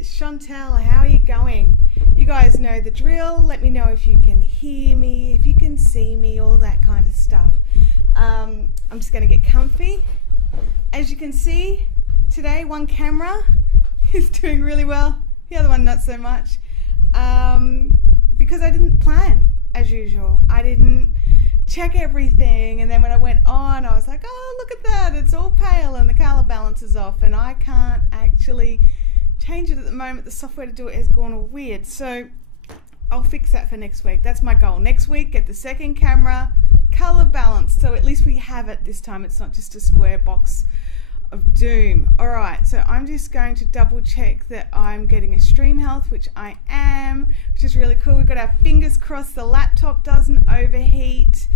it's Chantel. How are you going? You guys know the drill. Let me know if you can hear me, if you can see me, all that kind of stuff. I'm just going to get comfy. As you can see, today one camera is doing really well, the other one not so much, because I didn't plan as usual. I didn't check everything, and then when I went on, I was like, oh, look at that, it's all pale and the color balance is off, and I can't actually change it at the moment. The software to do it has gone all weird, so I'll fix that for next week. That's my goal. Next week, get the second camera color balanced, so at least we have it this time. It's not just a square box of doom. Alright, so I'm just going to double check that I'm getting a stream health, which I am, which is really cool. We've got our fingers crossed the laptop doesn't overheat.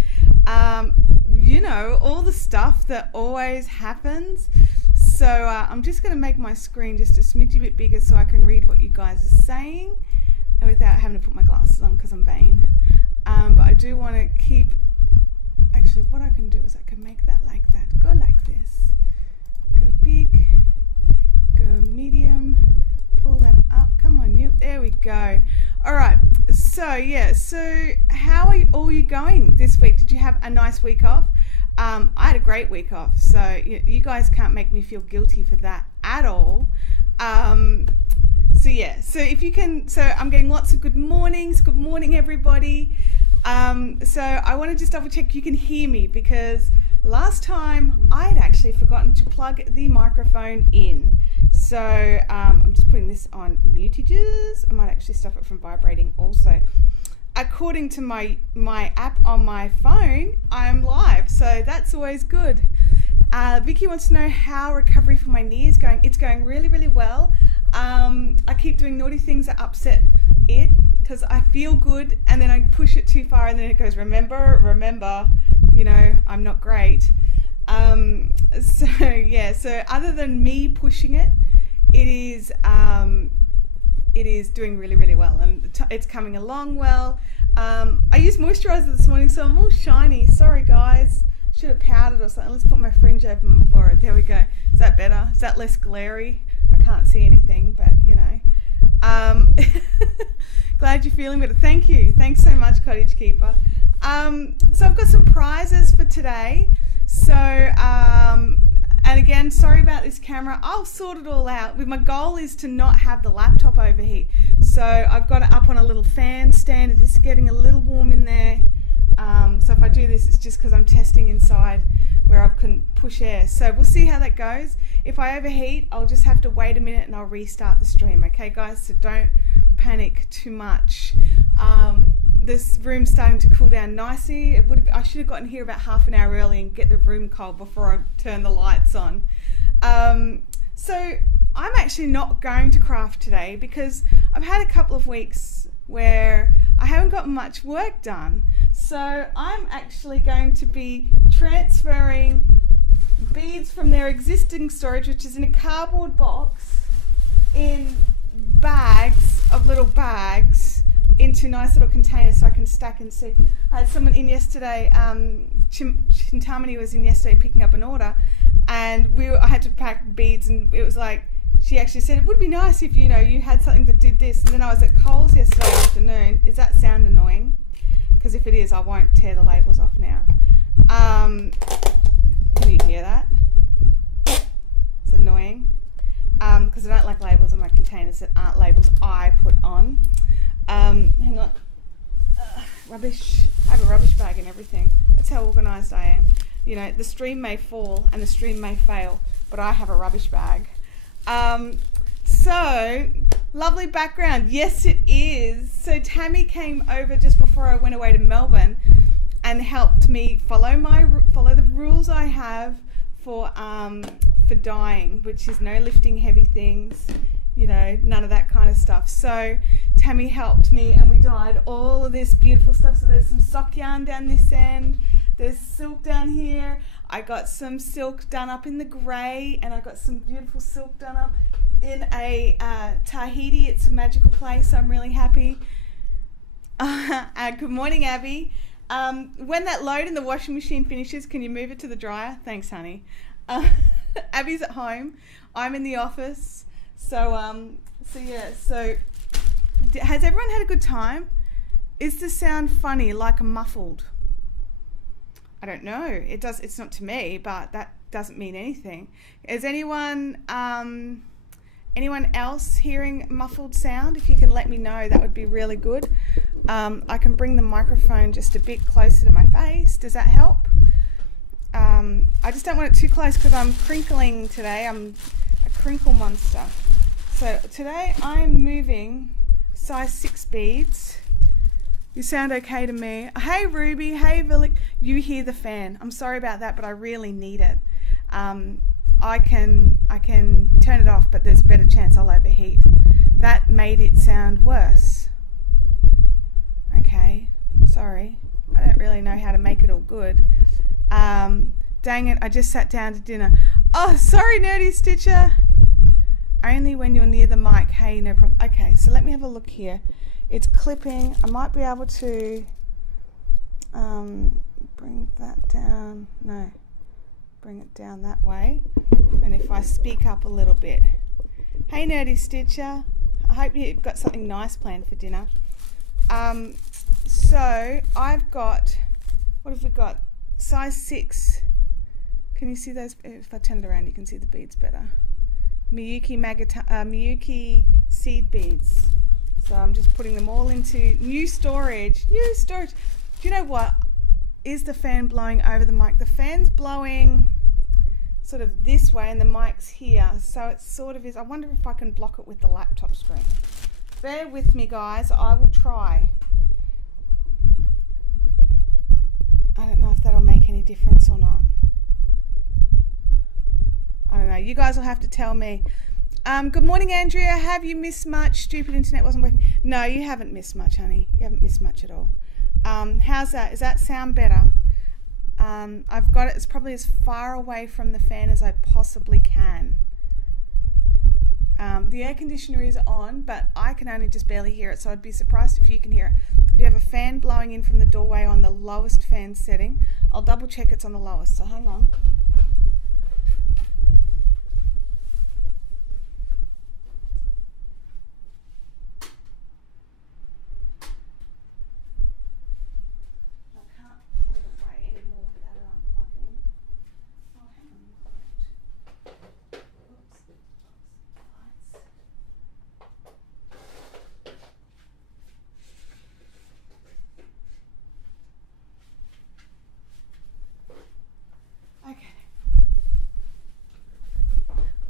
You know, all the stuff that always happens. So I'm just going to make my screen just a smidgy bit bigger so I can read what you guys are saying, and without having to put my glasses on because I'm vain. But I do want to keep, actually what I can do is I can make that like that, go like this. Go big, go medium, pull that up, come on you, there we go. Alright, so yeah, so how are all you going this week? Did you have a nice week off? I had a great week off, so you guys can't make me feel guilty for that at all. So yeah, so if you can, so I'm getting lots of good mornings. Good morning everybody. So I want to just double check you can hear me, because last time I had actually forgotten to plug the microphone in. So I'm just putting this on mutages. I might actually stop it from vibrating also. According to my app on my phone, I'm live, so that's always good. Vicky wants to know how recovery for my knee is going. It's going really, really well. I keep doing naughty things that upset it, because I feel good and then I push it too far and then it goes, remember, you know, I'm not great. So yeah, so other than me pushing it, it is doing really, really well, and it's coming along well. I used moisturizer this morning, so I'm all shiny. Sorry guys, should have powdered or something. Let's put my fringe over my forehead. There we go. Is that better? Is that less glary? I can't see anything, but you know. Glad you're feeling better. Thank you. Thanks so much, Cottage Keeper. So I've got some prizes for today. So, and again, sorry about this camera. I'll sort it all out. My goal is to not have the laptop overheat. So I've got it up on a little fan stand. It is getting a little warm in there. So if I do this, it's just because I'm testing inside where I can push air. So we'll see how that goes. If I overheat, I'll just have to wait a minute and I'll restart the stream. Okay, guys? So don't panic too much. This room's starting to cool down nicely. I should have gotten here about half an hour early and get the room cold before I turn the lights on. So I'm actually not going to craft today because I've had a couple of weeks where I haven't got much work done. So I'm actually going to be transferring beads from their existing storage, which is in a cardboard box, in bags of little bags, into nice little containers so I can stack and see. I had someone in yesterday, Chintamani was in yesterday picking up an order, and I had to pack beads, and it was like, she actually said it would be nice if you had something that did this. And then I was at Coles yesterday afternoon. Is that sound annoying? Because if it is, I won't tear the labels off now. Can you hear that? It's annoying. Because I don't like labels on my containers that aren't labels I put on. Hang on. Rubbish. I have a rubbish bag and everything. That's how organised I am. You know, the stream may fall and the stream may fail, but I have a rubbish bag. So, lovely background. Yes, it is. So Tammy came over just before I went away to Melbourne and helped me follow the rules I have for dyeing, which is no lifting heavy things, you know, none of that kind of stuff. So Tammy helped me and we dyed all of this beautiful stuff. So there's some sock yarn down this end, there's silk down here. I got some silk done up in the grey, and I got some beautiful silk done up in a Tahiti. It's a magical place, so I'm really happy. Good morning, Abby. When that load in the washing machine finishes, can you move it to the dryer? Thanks, honey. Abby's at home. I'm in the office. So yeah, so has everyone had a good time? Is the sound funny, like muffled? I don't know. It's not to me, but that doesn't mean anything. Is anyone else hearing muffled sound? If you can let me know, that would be really good. I can bring the microphone just a bit closer to my face. Does that help? I just don't want it too close because I'm crinkling today. I'm a crinkle monster. So today I'm moving size 6 beads. You sound okay to me. Hey Ruby, hey Vilik, you hear the fan. I'm sorry about that, but I really need it. I can turn it off, but there's a better chance I'll overheat. That made it sound worse. Okay, sorry. I don't really know how to make it all good. Dang it, I just sat down to dinner. Oh, sorry, Nerdy Stitcher. Only when you're near the mic. Hey, no problem. Okay, so let me have a look here. It's clipping. I might be able to bring that down. No, bring it down that way. And if I speak up a little bit. Hey, Nerdy Stitcher. I hope you've got something nice planned for dinner. So I've got, what have we got? Size 6. Can you see those? If I turn it around, you can see the beads better. Miyuki seed beads. So I'm just putting them all into new storage. New storage. Do you know what? Is the fan blowing over the mic? The fan's blowing sort of this way and the mic's here. So it sort of is. I wonder if I can block it with the laptop screen. Bear with me, guys. I will try. I don't know if that'll make any difference or not. I don't know. You guys will have to tell me. Good morning, Andrea. Have you missed much? Stupid internet wasn't working. No, you haven't missed much, honey. You haven't missed much at all. How's that? Does that sound better? I've got it. It's probably as far away from the fan as I possibly can. The air conditioner is on, but I can only just barely hear it, so I'd be surprised if you can hear it. I do have a fan blowing in from the doorway on the lowest fan setting. I'll double check it's on the lowest, so hang on.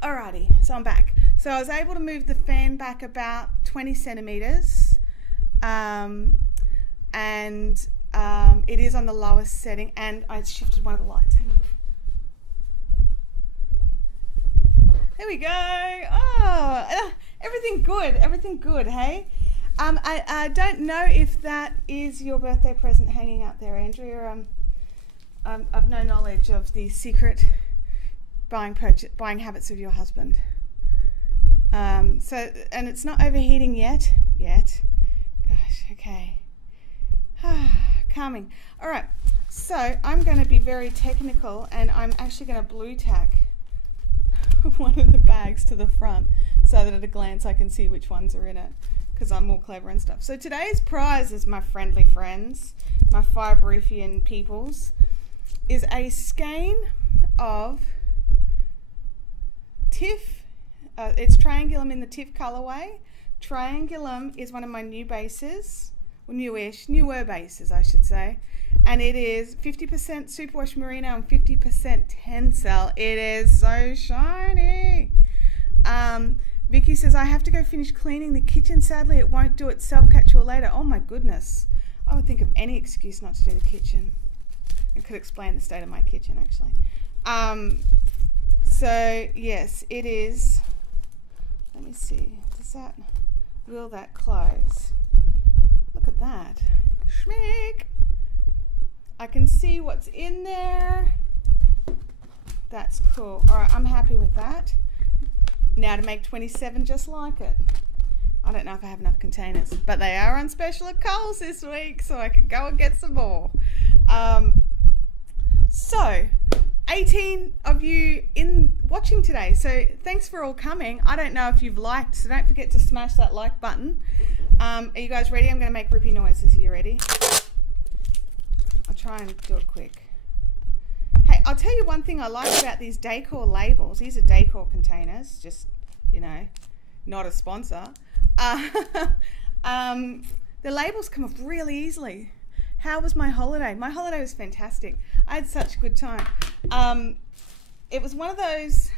Alrighty, so I'm back. So I was able to move the fan back about 20 centimeters, and it is on the lowest setting, and I shifted one of the lights. There we go. Oh, everything good, hey? I don't know if that is your birthday present hanging out there, Andrea. I've no knowledge of the secret buying habits of your husband. And it's not overheating yet. Gosh, okay. Calming. All right, so I'm going to be very technical, and I'm actually going to blue tack one of the bags to the front so that at a glance I can see which ones are in it, because I'm more clever and stuff. So today's prize, is my friendly friends, my Fiberifian peoples, is a skein of Tiff. It's Triangulum in the Tiff colorway. Triangulum is one of my new bases, or newer bases I should say, and it is 50% superwash merino and 50% tencel. It is so shiny. Vicky says, I have to go finish cleaning the kitchen. Sadly, it won't do itself. Catch you all later. Oh my goodness. I would think of any excuse not to do the kitchen. It could explain the state of my kitchen, actually. So, yes, it is. Let me see. Will that close? Look at that. Schmeck. I can see what's in there. That's cool. All right, I'm happy with that. Now to make 27 just like it. I don't know if I have enough containers, but they are on special at Coles this week, so I can go and get some more. So 18 of you watching today, so thanks for all coming. I don't know if you've liked, so don't forget to smash that like button. Are you guys ready? I'm going to make rippy noises. Are you ready? I'll try and do it quick. Hey, I'll tell you one thing I like about these decor labels. These are decor containers, just, you know, not a sponsor. The labels come off really easily. How was my holiday? My holiday was fantastic. I had such a good time. It was one of those,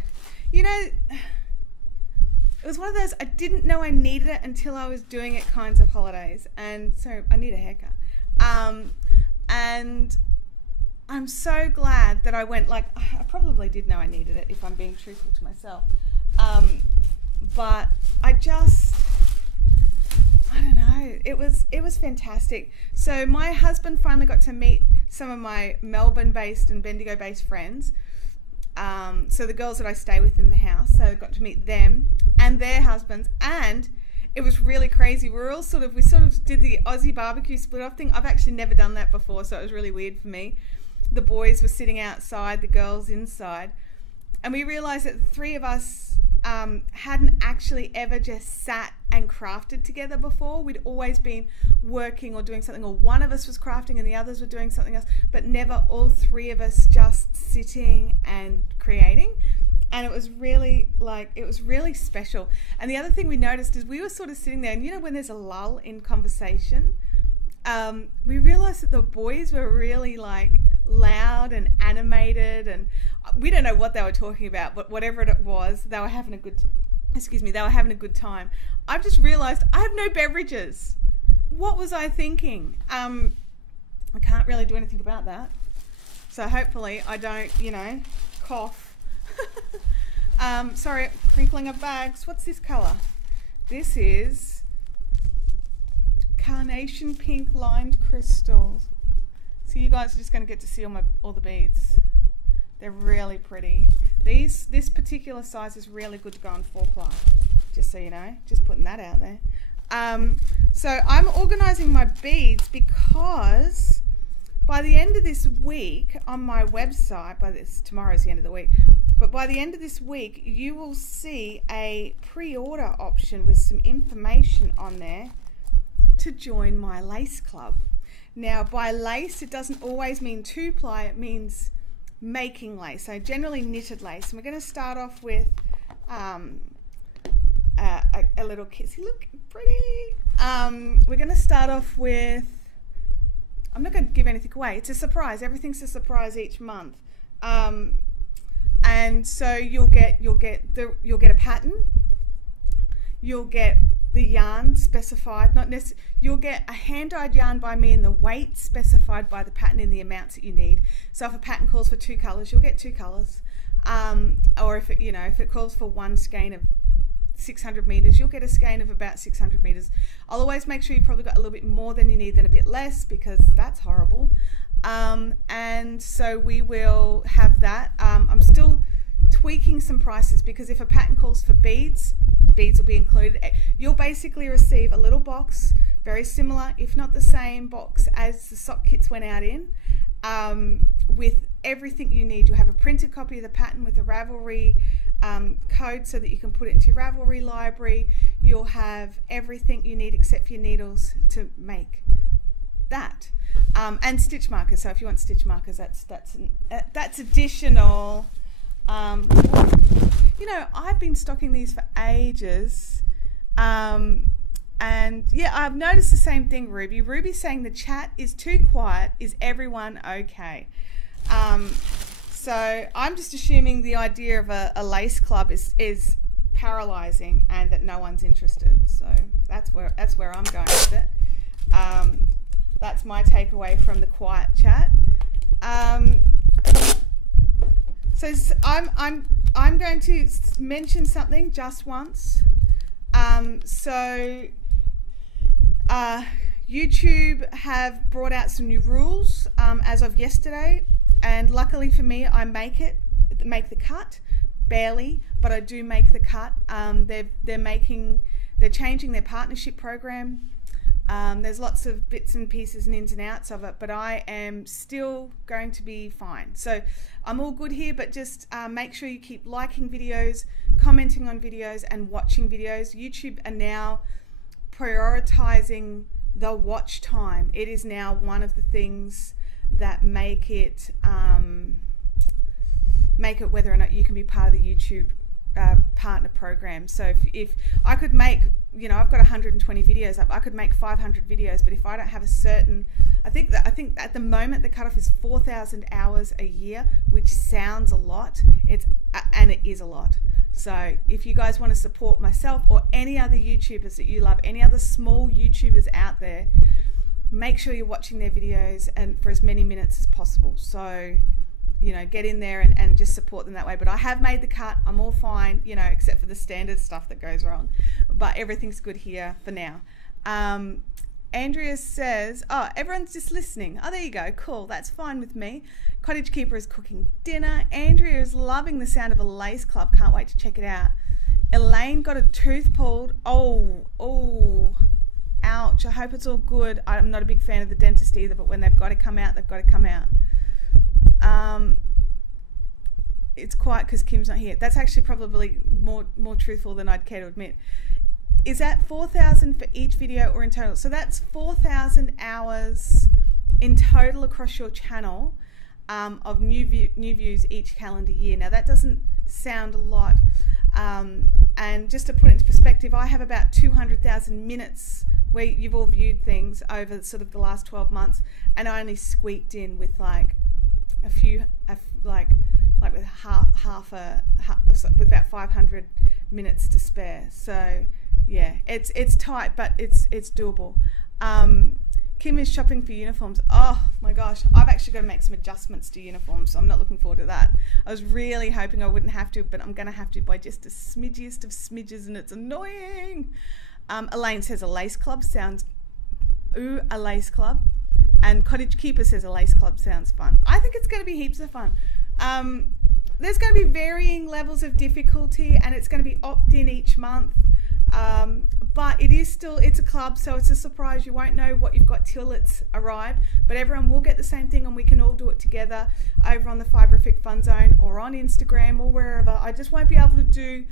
you know, it was one of those I didn't know I needed it until I was doing it kinds of holidays. And so I need a haircut. And I'm so glad that I went, like, I probably did know I needed it if I'm being truthful to myself. But I don't know, it was fantastic. So my husband finally got to meet some of my Melbourne-based and Bendigo-based friends. So the girls that I stay with in the house, so I got to meet them and their husbands, and it was really crazy. We sort of did the Aussie barbecue split off thing. I've actually never done that before, so it was really weird for me. The boys were sitting outside, the girls inside, and we realized that the three of us hadn't actually ever just sat and crafted together before. We'd always been working or doing something, or one of us was crafting and the others were doing something else, but never all three of us just sitting and creating. And it was really special. And the other thing we noticed is we were sort of sitting there, and you know when there's a lull in conversation, we realized that the boys were really like loud and animated, and we don't know what they were talking about, but whatever it was, they were having a good time. I've just realized I have no beverages. What was I thinking? I can't really do anything about that, so hopefully I don't, you know, cough. Sorry, crinkling of bags. What's this color? This is carnation pink lined crystals. So you guys are just going to get to see all the beads. They're really pretty. This particular size is really good to go on 4-ply, just so you know. Just putting that out there. So I'm organising my beads because by the end of this week on my website, tomorrow's the end of the week, but by the end of this week you will see a pre-order option with some information on there to join my lace club. Now, by lace, it doesn't always mean 2-ply, it means making lace, so generally knitted lace. And we're going to start off with a little kitsy look, pretty. We're going to start off with, I'm not going to give anything away, it's a surprise. Everything's a surprise each month. And so you'll get a pattern, you'll get the yarn specified, not necessarily, you'll get a hand-dyed yarn by me and the weight specified by the pattern in the amounts that you need. So if a pattern calls for 2 colors, you'll get 2 colors. Or if it calls for one skein of 600 meters, you'll get a skein of about 600 meters. I'll always make sure you probably got a little bit more than you need than a bit less, because that's horrible. And so we will have that. I'm still tweaking some prices, because if a pattern calls for beads will be included. You'll basically receive a little box, very similar, if not the same box as the sock kits went out in, with everything you need. You'll have a printed copy of the pattern with a Ravelry code so that you can put it into your Ravelry library. You'll have everything you need except for your needles to make that, and stitch markers. So if you want stitch markers, that's additional. You know, I've been stocking these for ages, and yeah, I've noticed the same thing, Ruby. Ruby's saying the chat is too quiet. Is everyone okay? So I'm just assuming the idea of a lace club is paralyzing and that no one's interested. So that's where I'm going with it. That's my takeaway from the quiet chat. So I'm going to mention something just once. YouTube have brought out some new rules as of yesterday, and luckily for me, I make the cut, barely, but I do make the cut. They're changing their partnership program. There's lots of bits and pieces and ins and outs of it, but I am still going to be fine. So I'm all good here, but just make sure you keep liking videos, commenting on videos, and watching videos. YouTube are now prioritizing the watch time. It is now one of the things that make it whether or not you can be part of the YouTube partner program. So if I could make, you know, I've got 120 videos up, I could make 500 videos, but if I don't have a certain, I think at the moment the cutoff is 4,000 hours a year, which sounds a lot. And it is a lot. So if you guys want to support myself or any other YouTubers that you love, any other small YouTubers out there, make sure you're watching their videos and for as many minutes as possible. So, you know, get in there and just support them that way. But I have made the cut. I'm all fine, you know, except for the standard stuff that goes wrong. But everything's good here for now. Andrea says, oh, everyone's just listening. Oh, there you go. Cool. That's fine with me. Cottage Keeper is cooking dinner. Andrea is loving the sound of a lace club. Can't wait to check it out. Elaine got a tooth pulled. Oh, ouch. I hope it's all good. I'm not a big fan of the dentist either, but when they've got to come out, they've got to come out. It's quiet because Kim's not here. That's actually probably more truthful than I'd care to admit. Is that 4,000 for each video or in total? So that's 4,000 hours in total across your channel of new views each calendar year. Now that doesn't sound a lot, and just to put it into perspective, I have about 200,000 minutes where you've all viewed things over sort of the last 12 months, and I only squeaked in with like a few, like with with about 500 minutes to spare. So yeah, it's tight, but it's doable. Kim is shopping for uniforms. Oh my gosh, I've actually got to make some adjustments to uniforms, so I'm not looking forward to that. I was really hoping I wouldn't have to, but I'm going to have to by just the smidgiest of smidges, and it's annoying. Elaine says a lace club sounds, ooh, a lace club. And Cottage Keeper says a lace club sounds fun. I think it's going to be heaps of fun. There's going to be varying levels of difficulty, and it's going to be opt-in each month. But it is still, it's a club, so it's a surprise. You won't know what you've got till it's arrived, but everyone will get the same thing, and we can all do it together over on the Fiberific Fun Zone or on Instagram or wherever. I just won't be able to do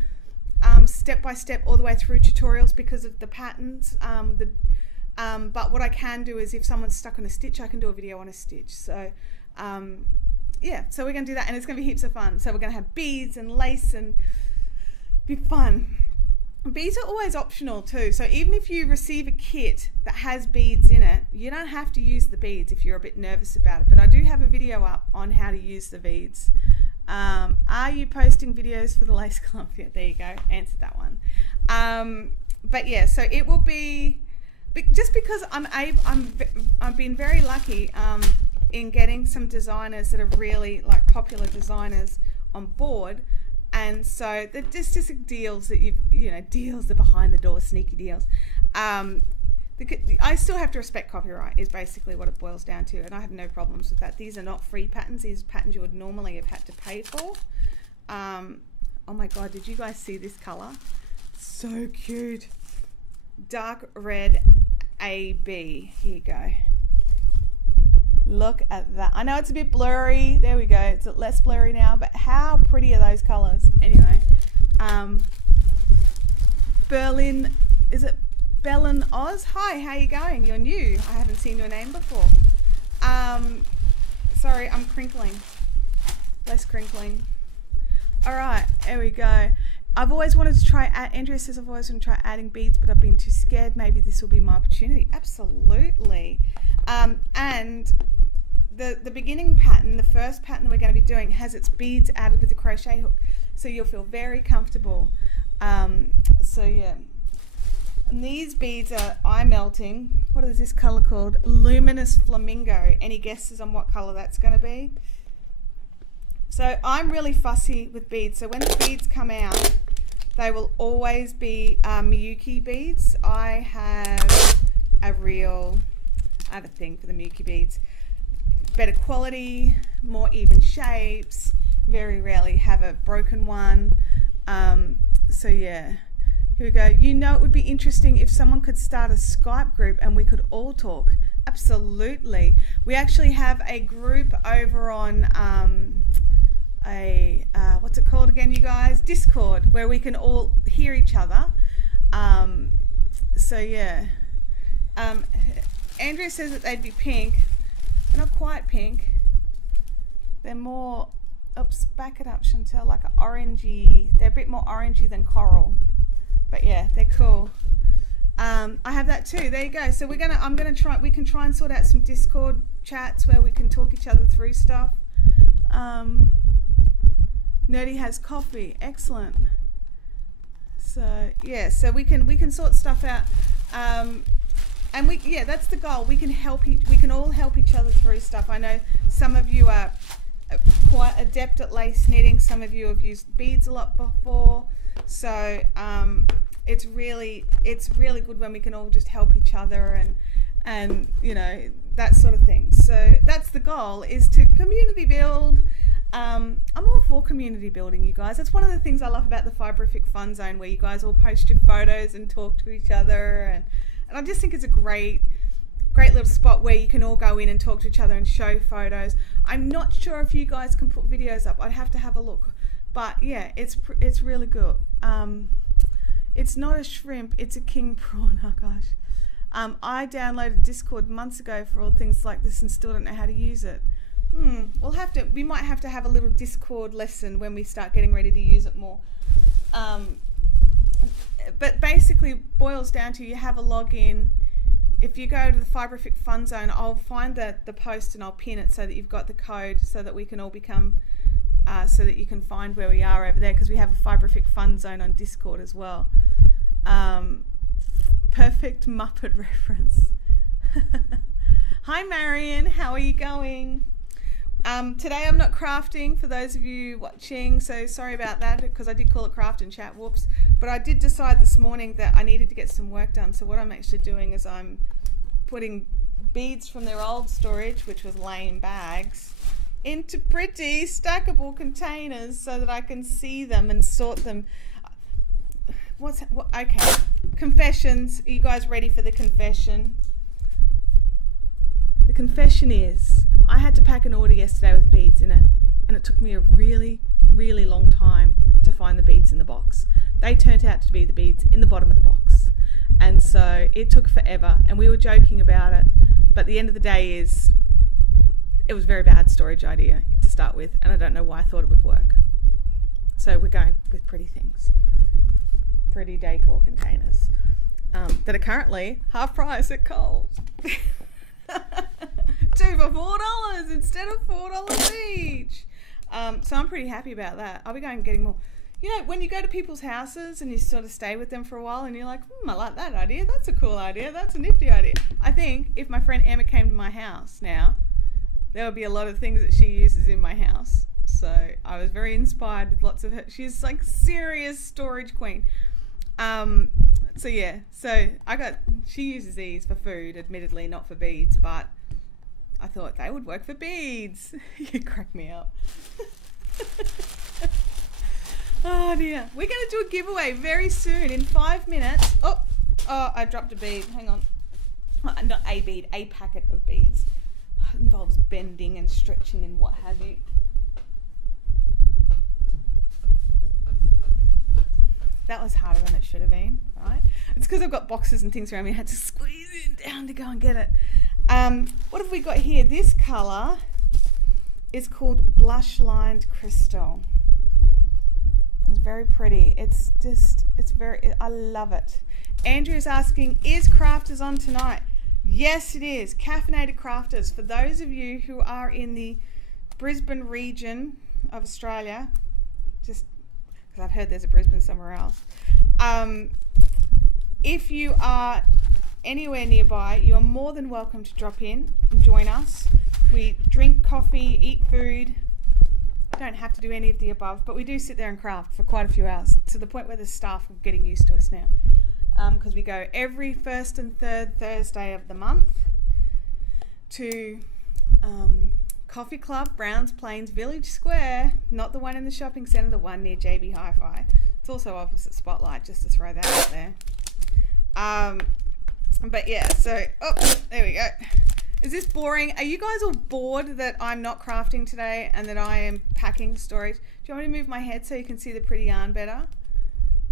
step by step all the way through tutorials because of the patterns. But what I can do is if someone's stuck on a stitch, I can do a video on a stitch. So yeah, so we're going to do that, and it's going to be heaps of fun. So we're going to have beads and lace and be fun. Beads are always optional too, so even if you receive a kit that has beads in it, you don't have to use the beads if you're a bit nervous about it. But I do have a video up on how to use the beads. Are you posting videos for the lace club? Yeah, there you go, answered that one. But yeah, so it will be, just because I've been very lucky in getting some designers that are really like popular designers on board. And so there's just deals that deals, the behind the door sneaky deals. I still have to respect copyright is basically what it boils down to, and I have no problems with that. These are not free patterns. These are patterns you would normally have had to pay for. Oh my God, did you guys see this color? So cute. Dark red AB. Here you go. Look at that. I know it's a bit blurry. There we go. It's less blurry now, but how pretty are those colors? Anyway, Berlin, is it Bellin Oz? Hi, how you going? You're new. I haven't seen your name before. Sorry, I'm crinkling. Less crinkling. All right, there we go. I've always wanted to try, Andrea says I've always wanted to try adding beads, but I've been too scared. Maybe this will be my opportunity. Absolutely. And the beginning pattern, the first pattern that we're going to be doing, has its beads added with a crochet hook, so you'll feel very comfortable. So yeah, and these beads are eye melting. What is this color called? Luminous Flamingo. Any guesses on what color that's going to be? So I'm really fussy with beads, so when the beads come out, they will always be Miyuki beads. I have a thing for the Miyuki beads. Better quality, more even shapes, very rarely have a broken one. So yeah, Here we go. You know, it would be interesting if someone could start a Skype group and we could all talk. Absolutely. We actually have a group over on what's it called again, you guys? Discord, where we can all hear each other. So yeah. Andrea says that they'd be pink. They're not quite pink. They're more, oops, back it up, Chantel, like an orangey. They're a bit more orangey than coral. But yeah, they're cool. I have that too. There you go. So we can try and sort out some Discord chats where we can talk each other through stuff. Nerdy has coffee. Excellent. So yeah, so we can sort stuff out. And that's the goal. We can all help each other through stuff. I know some of you are quite adept at lace knitting. Some of you have used beads a lot before. So it's really good when we can all just help each other and you know, that sort of thing. So that's the goal, is to community build. I'm all for community building, you guys. That's one of the things I love about the Fiberific Fun Zone, where you guys all post your photos and talk to each other, and I just think it's a great little spot where you can all go in and talk to each other and show photos. I'm not sure if you guys can put videos up. I'd have to have a look. But yeah, it's really good. It's not a shrimp, it's a king prawn. Oh gosh. I downloaded Discord months ago for all things like this and still don't know how to use it. We might have to have a little Discord lesson when we start getting ready to use it more. But basically boils down to, you have a login. If you go to the Fiberific Fun Zone, I'll find the post and I'll pin it so that you've got the code, so that we can all become, so that you can find where we are over there, because we have a Fiberific Fun Zone on Discord as well. Perfect Muppet reference. Hi Marion, how are you going? Today I'm not crafting, for those of you watching, so sorry about that, because I did call it craft and chat, whoops. But I did decide this morning that I needed to get some work done, so what I'm actually doing is I'm putting beads from their old storage, which was lame bags, into pretty stackable containers so that I can see them and sort them. Okay, confessions. Are you guys ready for the confession? The confession is, I had to pack an order yesterday with beads in it, and it took me a really, really long time to find the beads in the box. They turned out to be the beads in the bottom of the box, and so it took forever, and we were joking about it, but the end of the day is, it was a very bad storage idea to start with, and I don't know why I thought it would work. So we're going with pretty things, pretty decor containers that are currently half price at Coles. 2 for $4 instead of $4 each. So I'm pretty happy about that. I'll be going and getting more. You know, when you go to people's houses and you sort of stay with them for a while and you're like, I like that idea. That's a cool idea. That's a nifty idea. I think if my friend Emma came to my house now, there would be a lot of things that she uses in my house. So I was very inspired with lots of her. She's like serious storage queen. So yeah, so she uses these for food, admittedly, not for beads, but I thought they would work for beads. You crack me up. Oh dear. We're going to do a giveaway very soon, in 5 minutes. Oh, I dropped a bead. Hang on. Not a bead, a packet of beads. It involves bending and stretching and what have you. That was harder than it should have been, right? It's because I've got boxes and things around me. I had to squeeze it down to go and get it. What have we got here? This colour is called Blush Lined Crystal. It's very pretty. I love it. Andrew's asking, is Crafters on tonight? Yes, it is. Caffeinated Crafters. For those of you who are in the Brisbane region of Australia, just because I've heard there's a Brisbane somewhere else. If you are anywhere nearby, you're more than welcome to drop in and join us. We drink coffee, eat food. Don't have to do any of the above, but we do sit there and craft for quite a few hours, to the point where the staff are getting used to us now. Because we go every first and third Thursday of the month to Coffee Club, Browns Plains Village Square, not the one in the shopping centre, the one near JB Hi-Fi. It's also opposite spotlight, just to throw that out there. But yeah, so, oh, there we go. Is this boring? Are you guys all bored that I'm not crafting today and that I am packing storage? Do you want me to move my head so you can see the pretty yarn better?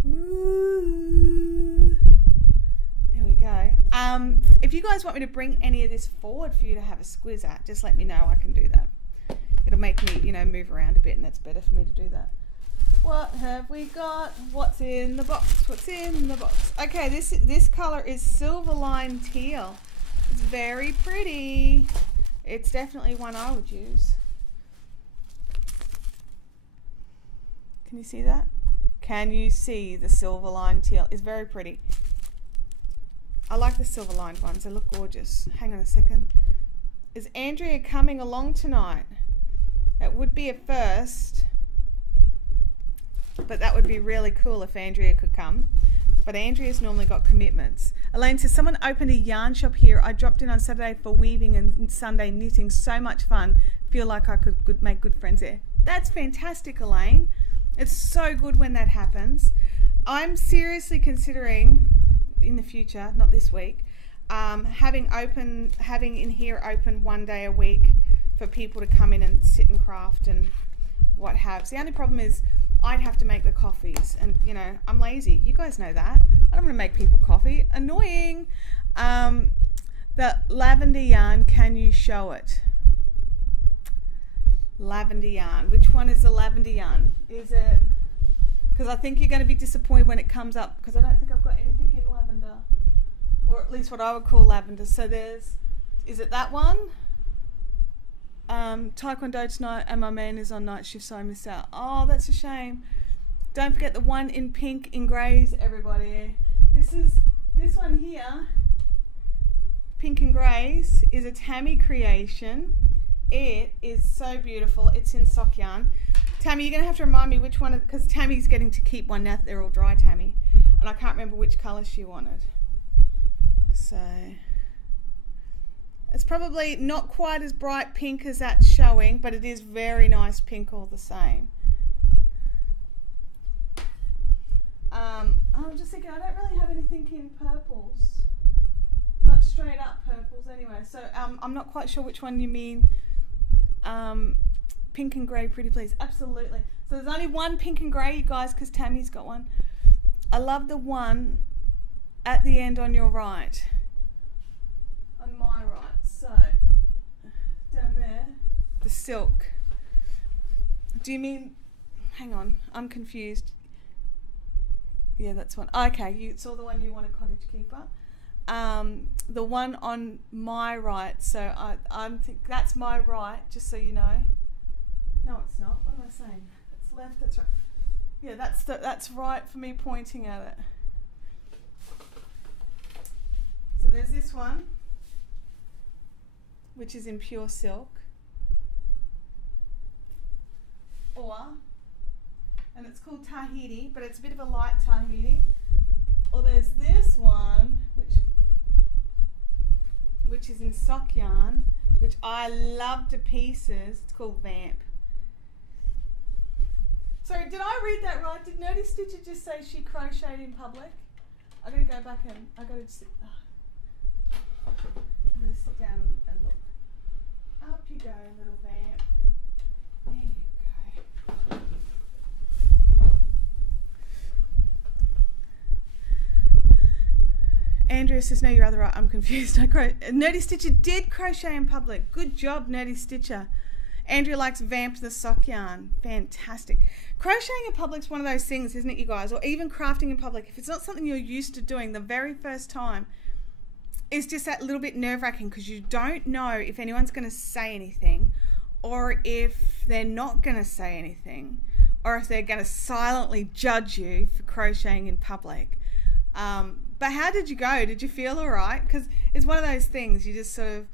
Ooh. There we go. If you guys want me to bring any of this forward for you to have a squiz at, just let me know. I can do that. It'll make me, you know, move around a bit, and it's better for me to do that. What have we got? What's in the box? What's in the box? Okay, this color is Silver Line Teal. It's very pretty. It's definitely one I would use. Can you see that? Can you see the Silver Line Teal? It's very pretty. I like the silver lined ones. They look gorgeous. Hang on a second. Is Andrea coming along tonight? It would be a first, but that would be really cool if Andrea could come. But Andrea's normally got commitments. Elaine says, someone opened a yarn shop here. I dropped in on Saturday for weaving and Sunday knitting. So much fun. Feel like I could make good friends there. That's fantastic, Elaine. It's so good when that happens. I'm seriously considering, in the future, not this week, having in here open 1 day a week for people to come in and sit and craft and what have. The only problem is I'd have to make the coffees, and you know, I'm lazy. You guys know that. I don't want to make people coffee. Annoying. The lavender yarn, can you show it? Lavender yarn. Which one is the lavender yarn? Is it, because I think you're going to be disappointed when it comes up, because I don't think I've got anything in lavender, or at least what I would call lavender. So there's, is it that one? Taekwondo tonight and my man is on night shift, so I missed out. Oh, that's a shame. Don't forget the one in pink in greys, everybody. This one here, pink and greys, is a Tammy creation. It is so beautiful. It's in sock yarn. Tammy, you're going to have to remind me which one, because Tammy's getting to keep one now that they're all dry, Tammy. And I can't remember which colour she wanted. So it's probably not quite as bright pink as that's showing, but it is very nice pink all the same. I'm just thinking, I don't really have anything in purples. Not straight up purples anyway. So I'm not quite sure which one you mean. Pink and grey, pretty please. Absolutely. So there's only one pink and grey, you guys, because Tammy's got one. I love the one at the end on your right. On my right. So, down there, the silk. Do you mean, hang on, I'm confused. Yeah, that's one. Okay, you saw the one you want, a cottage keeper. The one on my right, so I'm think that's my right, just so you know. No, it's not. What am I saying? It's left, that's right. Yeah, that's right for me pointing at it. So there's this one, which is in pure silk. And it's called Tahiti, but it's a bit of a light Tahiti. Or there's this one, which is in sock yarn, which I love to pieces. It's called Vamp. Sorry, did I read that right? Did Nerdy Stitcher just say she crocheted in public? I gotta go back and I gotta sit. I'm gonna sit down and look. Up you go, little Vamp. There you go. Andrea says, no, you're rather right. I'm confused. Nerdy Stitcher did crochet in public. Good job, Nerdy Stitcher. Andrea likes Vamp the sock yarn. Fantastic. Crocheting in public is one of those things, isn't it, you guys? Or even crafting in public. If it's not something you're used to doing the very first time, it's just that little bit nerve-wracking because you don't know if anyone's going to say anything, or if they're not going to say anything, or if they're going to silently judge you for crocheting in public. But how did you go? Did you feel all right? Because it's one of those things, you just sort of,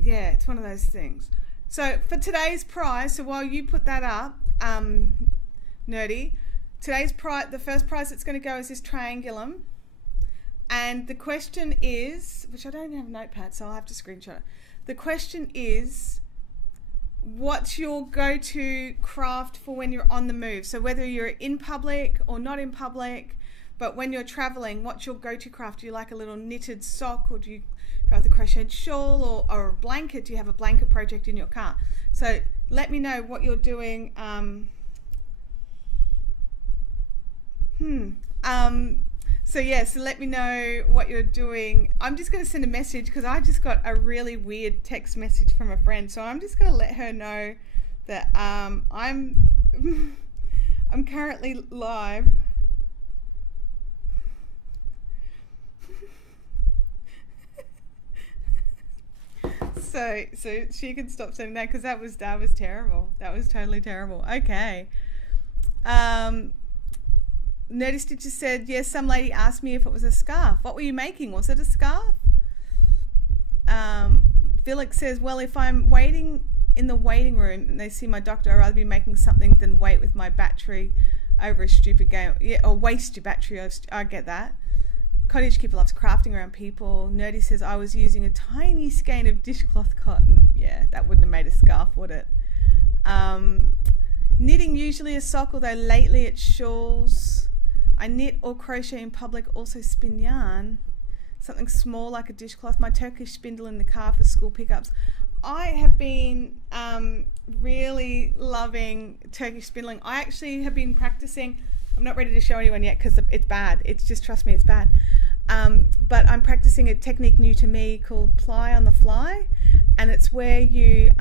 yeah, it's one of those things. So for today's prize, so while you put that up, Nerdy, today's prize, the first prize that's going to go is this triangulum. And the question is, which I don't have a notepad, so I'll have to screenshot it. The question is, what's your go-to craft for when you're on the move? So whether you're in public or not in public, but when you're traveling, what's your go-to craft? Do you like a little knitted sock, or do you go with a crocheted shawl, or a blanket? Do you have a blanket project in your car? So let me know what you're doing. So yeah, so let me know what you're doing. I'm just going to send a message because I just got a really weird text message from a friend. So I'm just going to let her know that I'm currently live. So she can stop sending that, because that was terrible. That was totally terrible. Okay. Nerdy Stitches said, yes, some lady asked me if it was a scarf. What were you making? Was it a scarf? Felix says, well, if I'm waiting in the waiting room and they see my doctor, I'd rather be making something than wait with my battery over a stupid game. Yeah, or waste your battery. I get that. Cottage Keeper loves crafting around people. Nerdy says, I was using a tiny skein of dishcloth cotton. Yeah, that wouldn't have made a scarf, would it? Knitting usually a sock, although lately it's shawls. I knit or crochet in public, also spin yarn. Something small like a dishcloth. My Turkish spindle in the car for school pickups. I have been really loving Turkish spindling. I actually have been practicing. I'm not ready to show anyone yet because it's bad. It's just, trust me, it's bad. But I'm practicing a technique new to me called ply on the fly, and it's where you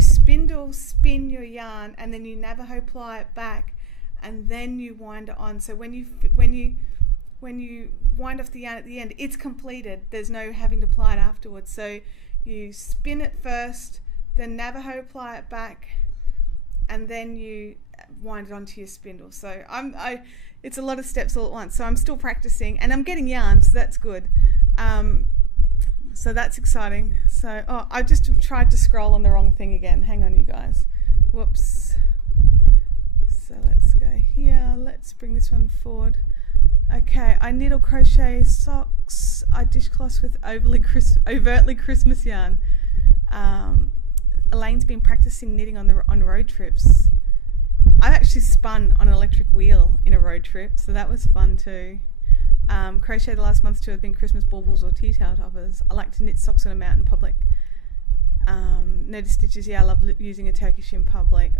spin your yarn, and then you Navajo ply it back, and then you wind it on. So when you wind off the yarn at the end, it's completed. There's no having to ply it afterwards. So you spin it first, then Navajo ply it back, and then you wind it onto your spindle. So it's a lot of steps all at once. So I'm still practicing, and I'm getting yarn, so that's good. So that's exciting. So I just tried to scroll on the wrong thing again. Hang on, you guys. Whoops. So let's go here. Let's bring this one forward. Okay, I knit or crochet socks. I dishcloths with overtly Christmas yarn. Elaine's been practicing knitting on road trips. I've actually spun on an electric wheel in a road trip, so that was fun too. Crochet the last month too have been Christmas baubles or tea towel toppers. I like to knit socks on a mountain public. Nerdy Stitches, yeah, I love using a Turkish in public.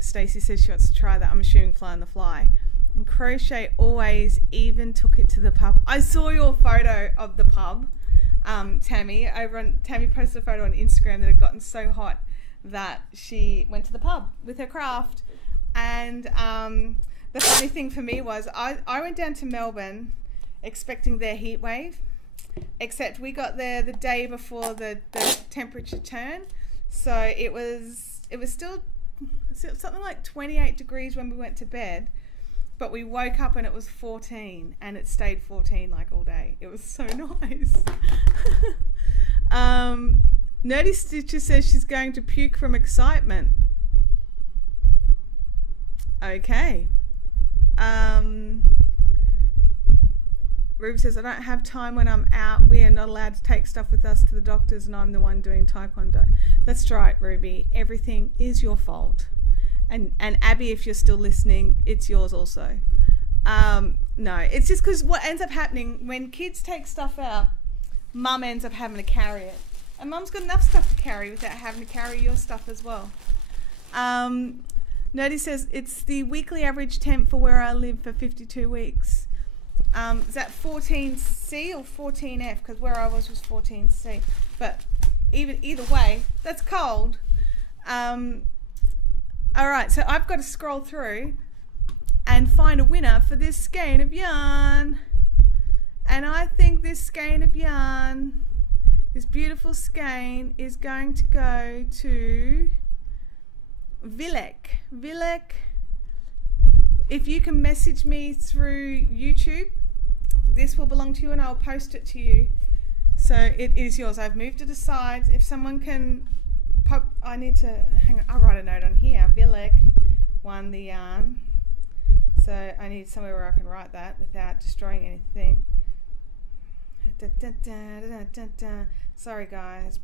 Stacey says she wants to try that. I'm assuming fly on the fly. And crochet always, even took it to the pub. I saw your photo of the pub, Tammy. Tammy posted a photo on Instagram that had gotten so hot that she went to the pub with her craft. And the funny thing for me was I went down to Melbourne expecting their heat wave, except we got there the day before the temperature turn. So it was still something like 28 degrees when we went to bed, but we woke up and it was 14, and it stayed 14 like all day. It was so nice. Nerdy Stitcher says she's going to puke from excitement. Okay. Ruby says, I don't have time when I'm out. We are not allowed to take stuff with us to the doctors, and I'm the one doing taekwondo. That's right, Ruby. Everything is your fault. And Abby, if you're still listening, it's yours also. No, it's just because what ends up happening when kids take stuff out, Mum ends up having to carry it. And Mum's got enough stuff to carry without having to carry your stuff as well. Nerdy says, it's the weekly average temp for where I live for 52 weeks. Is that 14C or 14F? Because where I was 14C. But either way, that's cold. Alright, so I've got to scroll through and find a winner for this skein of yarn. And I think this skein of yarn, this beautiful skein, is going to go to Vilek. Vilek, if you can message me through YouTube, this will belong to you and I'll post it to you. So it is yours. I've moved it aside. If someone can pop, I need to, hang on, I'll write a note on here. Vilek won the yarn. So I need somewhere where I can write that without destroying anything. Sorry guys.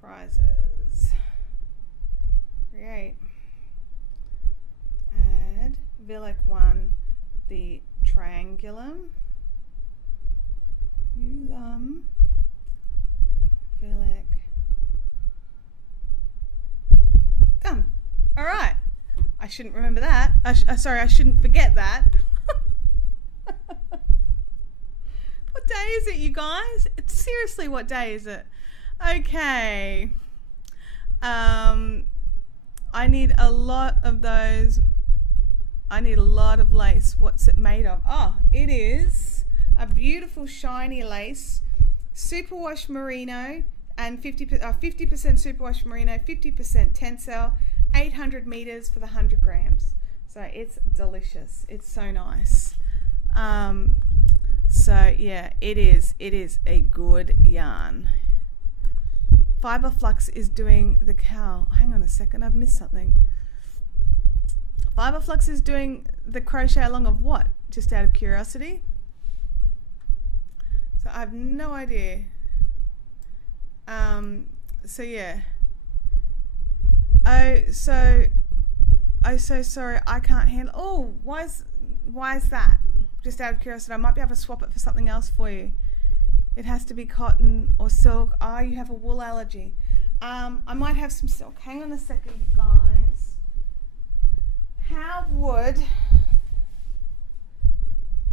prizes. Create. Add. Vilek won the triangulum. Ulum. Vilek. Done. All right. I shouldn't remember that. Sorry, I shouldn't forget that. What day is it, you guys? Seriously, what day is it? Okay. I need a lot of those. I need a lot of lace. What's it made of? Oh, it is a beautiful shiny lace, superwash merino, and 50% superwash merino, 50% tencel, 800 meters for the 100 grams. So it's delicious. It's so nice. So yeah, it is a good yarn. Fiberflux is doing the cow. Hang on a second, I've missed something. Fiberflux is doing the crochet along of what? Just out of curiosity. So I have no idea. So yeah. Oh, so sorry, I can't handle. Oh, why is that? Just out of curiosity, I might be able to swap it for something else for you. It has to be cotton or silk. Oh, you have a wool allergy. I might have some silk. Hang on a second, you guys. How would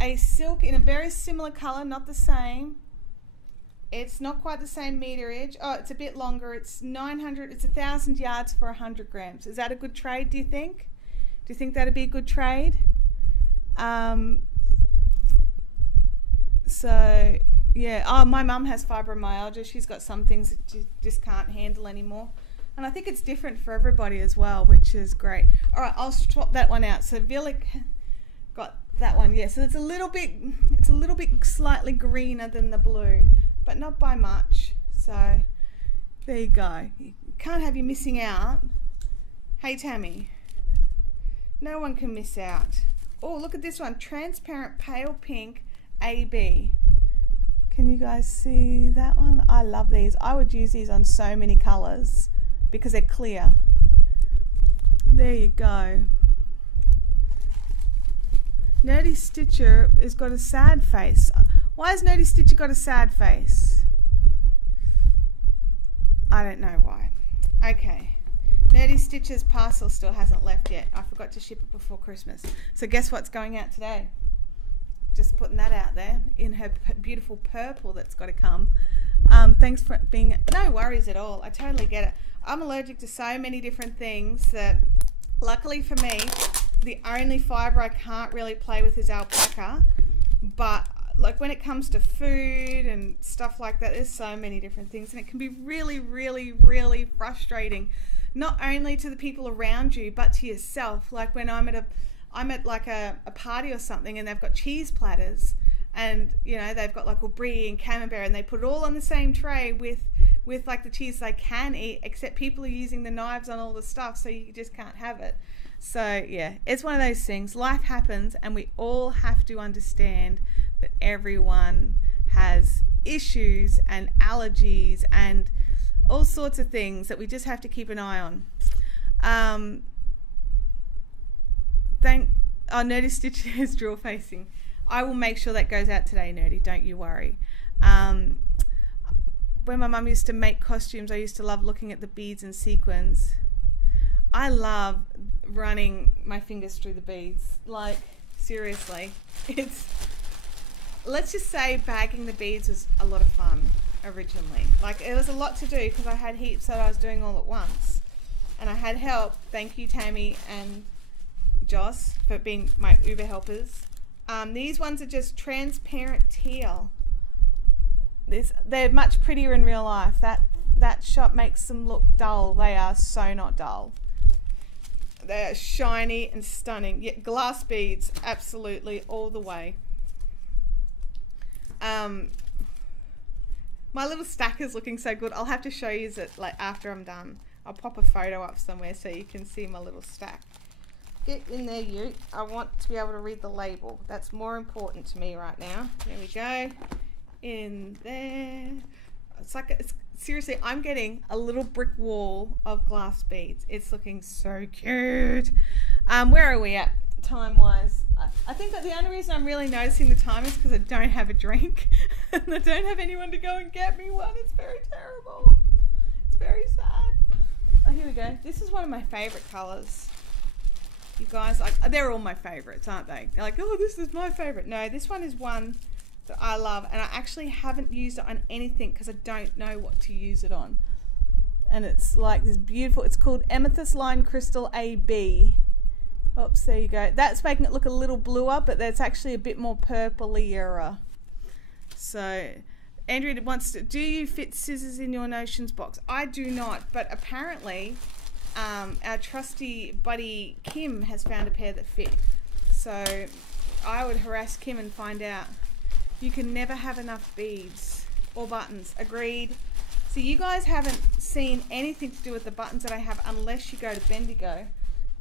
a silk in a very similar color, not the same, it's not quite the same meterage. Oh, it's a bit longer. It's 900, it's 1,000 yards for 100 grams. Is that a good trade, do you think? Do you think that'd be a good trade? So, yeah. Oh, my mum has fibromyalgia. She's got some things that she just can't handle anymore. And I think it's different for everybody as well, which is great. All right, I'll swap that one out. So Vilek got that one. Yeah, so it's a little bit slightly greener than the blue, but not by much. So there you go. You can't have you missing out. Hey Tammy, no one can miss out. Oh, look at this one, transparent pale pink AB. Can you guys see that one? I love these. I would use these on so many colors because they're clear. There you go. Nerdy Stitcher has got a sad face. Why has Nerdy Stitcher got a sad face? I don't know why. Okay. Nerdy Stitcher's parcel still hasn't left yet. I forgot to ship it before Christmas. So guess what's going out today? Just putting that out there in her beautiful purple that's got to come. Thanks for being... No worries at all. I totally get it. I'm allergic to so many different things that, luckily for me, the only fibre I can't really play with is alpaca. But like when it comes to food and stuff like that, there's so many different things, and it can be really, really, really frustrating, not only to the people around you, but to yourself. Like when I'm at like a party or something, and they've got cheese platters, and you know they've got like brie and camembert, and they put it all on the same tray with like the cheese they can eat, except people are using the knives on all the stuff, so you just can't have it. So yeah, it's one of those things. Life happens, and we all have to understand that everyone has issues and allergies and all sorts of things that we just have to keep an eye on. Nerdy Stitch is drill facing. I will make sure that goes out today, Nerdy, don't you worry. When my mum used to make costumes, I used to love looking at the beads and sequins. I love running my fingers through the beads. Like, seriously, let's just say bagging the beads was a lot of fun originally. Like, it was a lot to do because I had heaps that I was doing all at once. And I had help. Thank you, Tammy and Joss, for being my Uber helpers. These ones are just transparent teal. They're much prettier in real life. That shot makes them look dull. They are so not dull. They are shiny and stunning. Yeah, glass beads, absolutely, all the way. My little stack is looking so good. I'll have to show you it like after I'm done. I'll pop a photo up somewhere so you can see my little stack. Get in there, you. I want to be able to read the label. That's more important to me right now. There we go. In there. It's seriously, I'm getting a little brick wall of glass beads. It's looking so cute. Where are we at time-wise? I think that the only reason I'm really noticing the time is because I don't have a drink and I don't have anyone to go and get me one. It's very terrible. It's very sad. Oh, here we go. This is one of my favorite colors. You guys, like, they're all my favorites, aren't they? You're like, oh, this is my favorite. No, this one is one that I love, and I actually haven't used it on anything because I don't know what to use it on. And it's like this beautiful, it's called Amethyst Line Crystal AB. Oops, there you go. That's making it look a little bluer, but that's actually a bit more purplier. So, Andrea wants to, do you fit scissors in your Notions box? I do not, but apparently our trusty buddy Kim has found a pair that fit. So, I would harass Kim and find out. You can never have enough beads or buttons. Agreed. So, you guys haven't seen anything to do with the buttons that I have unless you go to Bendigo,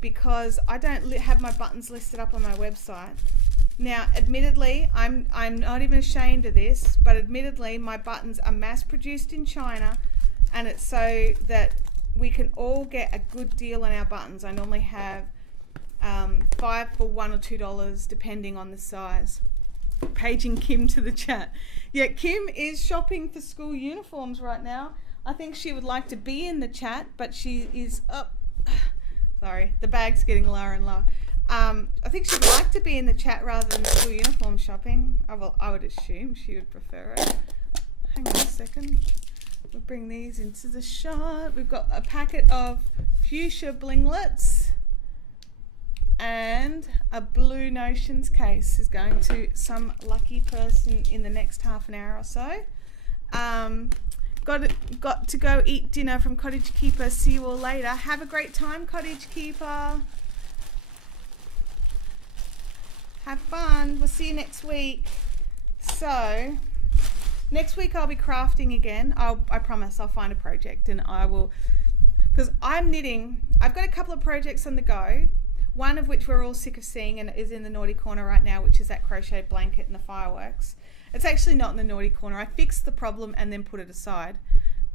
because I don't have my buttons listed up on my website. Now, admittedly, I'm not even ashamed of this, but admittedly, my buttons are mass produced in China, and it's so that we can all get a good deal on our buttons. I normally have 5 for $1 or $2 depending on the size. Paging Kim to the chat. Yeah, Kim is shopping for school uniforms right now. I think she would like to be in the chat, but she is up. Sorry, the bag's getting lower and lower. I think she'd like to be in the chat rather than school uniform shopping. Well, I would assume she would prefer it. Hang on a second. We'll bring these into the shot. We've got a packet of fuchsia blinglets and a blue Notions case is going to some lucky person in the next half an hour or so. Got to go eat dinner from Cottage Keeper. See you all later. Have a great time, Cottage Keeper. Have fun. We'll see you next week. So, next week I'll be crafting again. I promise I'll find a project and I will, because I'm knitting. I've got a couple of projects on the go. One of which we're all sick of seeing and is in the naughty corner right now, which is that crochet blanket and the fireworks. It's actually not in the naughty corner. I fixed the problem and then put it aside.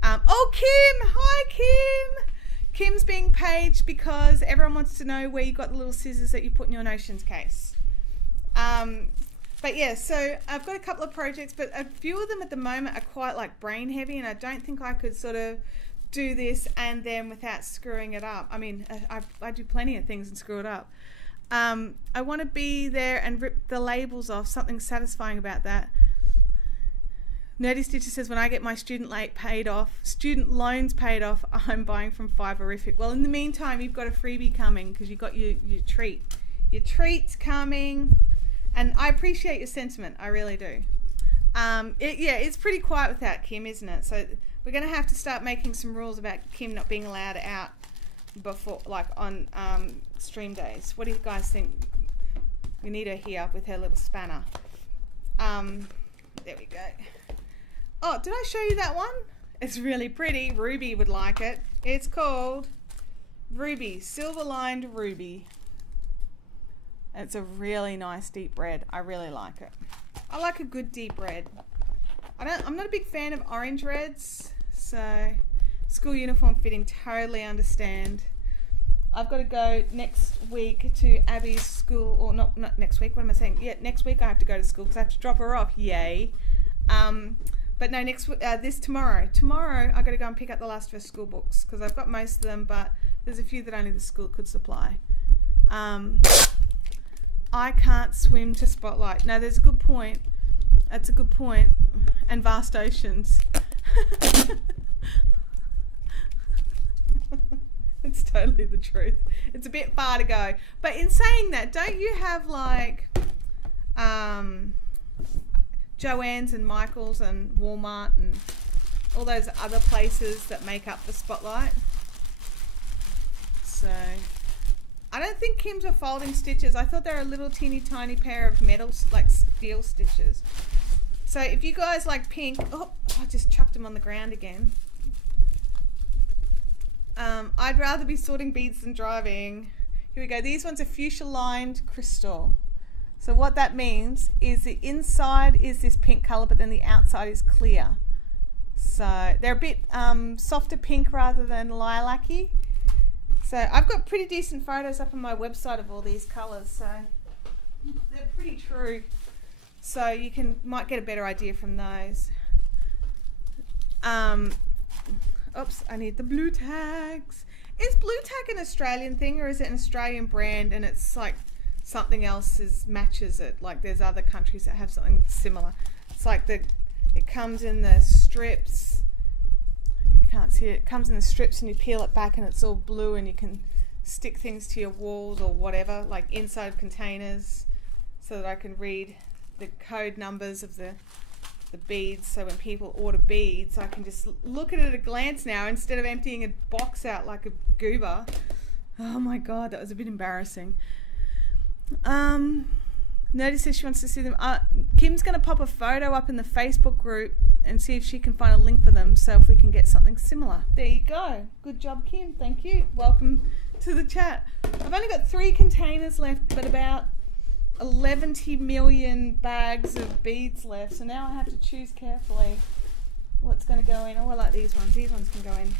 Oh, Kim! Hi, Kim! Kim's being paged because everyone wants to know where you got the little scissors that you put in your Notions case. But yeah, so I've got a couple of projects, but a few of them at the moment are quite like brain heavy, and I don't think I could sort of do this and then without screwing it up. I mean, I do plenty of things and screw it up. I want to be there and rip the labels off. Something satisfying about that. Nerdy Stitcher says, when I get my student loans paid off, I'm buying from Fiberific. Well, in the meantime, you've got a freebie coming because you've got your treat. Your treat's coming, and I appreciate your sentiment. I really do. Yeah, it's pretty quiet without Kim, isn't it? So we're going to have to start making some rules about Kim not being allowed out before, like on stream days. What do you guys think? We need her here with her little spanner. There we go. Oh, did I show you that one? It's really pretty. Ruby would like it. It's called Ruby, Silver Lined Ruby. It's a really nice deep red. I really like it. I like a good deep red. I'm not a big fan of orange reds, so school uniform fitting, totally understand. I've got to go next week to Abby's school, or not next week, what am I saying? Yeah, next week I have to go to school because I have to drop her off, yay. But no, tomorrow. Tomorrow I got to go and pick up the last of her school books because I've got most of them, but there's a few that only the school could supply. I can't swim to Spotlight. No, there's a good point. That's a good point. And vast oceans. It's totally the truth. It's a bit far to go. But in saying that, don't you have like Joann's and Michael's and Walmart and all those other places that make up the Spotlight? So I don't think Kim's are folding stitches. I thought they were a little teeny tiny pair of metal, like steel stitches. So if you guys like pink, oh, I just chucked them on the ground again. I'd rather be sorting beads than driving. Here we go. These ones are fuchsia lined crystal. So what that means is the inside is this pink color, but then the outside is clear. So they're a bit softer pink rather than lilac-y. So I've got pretty decent photos up on my website of all these colours, so they're pretty true. So you might get a better idea from those. Oops, I need the blue tags. Is blue tag an Australian thing, or is it an Australian brand and it's like something else matches it? Like there's other countries that have something that's similar. It's like it comes in the strips. You can't see it. It comes in the strips and you peel it back and it's all blue and you can stick things to your walls or whatever, like inside of containers, so that I can read the code numbers of the beads. So when people order beads, I can just look at it at a glance now instead of emptying a box out like a goober. Oh my god, that was a bit embarrassing. Nerdy says she wants to see them. Kim's going to pop a photo up in the Facebook group and see if she can find a link for them, so if we can get something similar. There you go. Good job, Kim. Thank you. Welcome to the chat. I've only got 3 containers left, but about 11 million bags of beads left, so now I have to choose carefully what's going to go in. Oh, I like these ones. These ones can go in.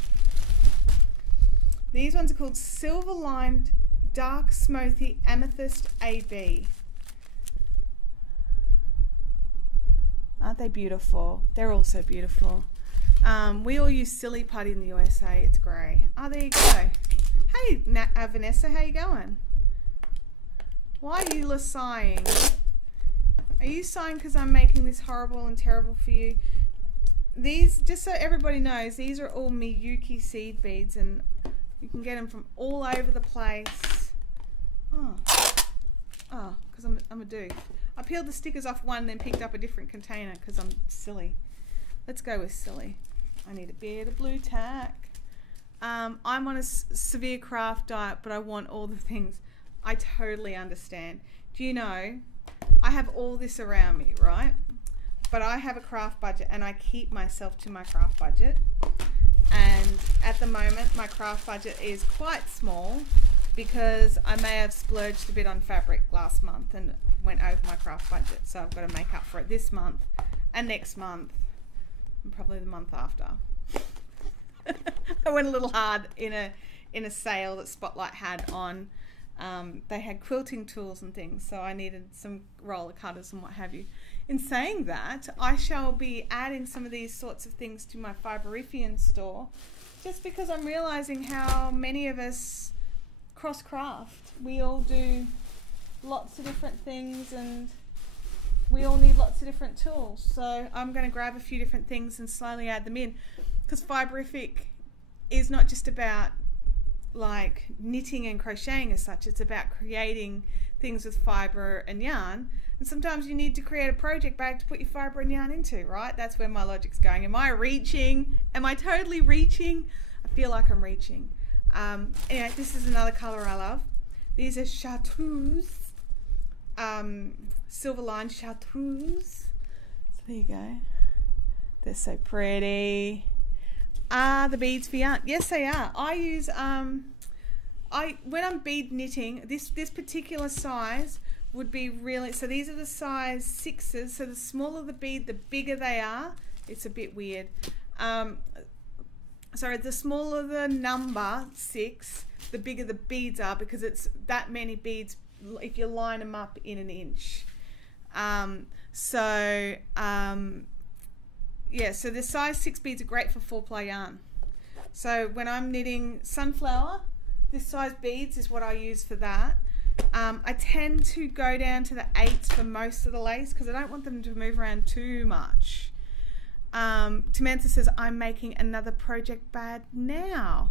These ones are called Silver Lined Dark Smoky Amethyst AB. Aren't they beautiful? They're also beautiful. We all use Silly Putty in the USA. It's grey. Oh, there you go. Hey, Vanessa, how you going? Why are you sighing? Are you sighing because I'm making this horrible and terrible for you? These, just so everybody knows, these are all Miyuki seed beads, and you can get them from all over the place. Oh, because I'm a dude. I peeled the stickers off one and then picked up a different container because I'm silly. Let's go with silly. I need a bit of blue tack. I'm on a severe craft diet, but I want all the things. I totally understand. Do you know, I have all this around me, right? But I have a craft budget and I keep myself to my craft budget. And at the moment, my craft budget is quite small because I may have splurged a bit on fabric last month and went over my craft budget. So I've got to make up for it this month and next month and probably the month after. I went a little hard in a sale that Spotlight had on. They had quilting tools and things, so I needed some roller cutters and what have you. In saying that, I shall be adding some of these sorts of things to my Fiberific store, just because I'm realizing how many of us cross craft. We all do lots of different things and we all need lots of different tools. So I'm going to grab a few different things and slowly add them in, because Fiberific is not just about like knitting and crocheting as such. It's about creating things with fibre and yarn, and sometimes you need to create a project bag to put your fibre and yarn into, right? That's where my logic's going. Am I reaching? Am I totally reaching? I feel like I'm reaching. Anyway, this is another colour I love. These are chartreuse, silver lined chartreuse. So there you go. They're so pretty. Are the beads for yarn? Yes, they are. I use when I'm bead knitting, this particular size would be really, so these are the size 6s, so the smaller the bead, the bigger they are. It's a bit weird. Sorry, the smaller the number 6, the bigger the beads are, because it's that many beads if you line them up in an inch. Yeah, so the size 6 beads are great for 4-ply yarn. So when I'm knitting sunflower, this size beads is what I use for that. I tend to go down to the 8s for most of the lace because I don't want them to move around too much. Tamantha says, I'm making another project bag now.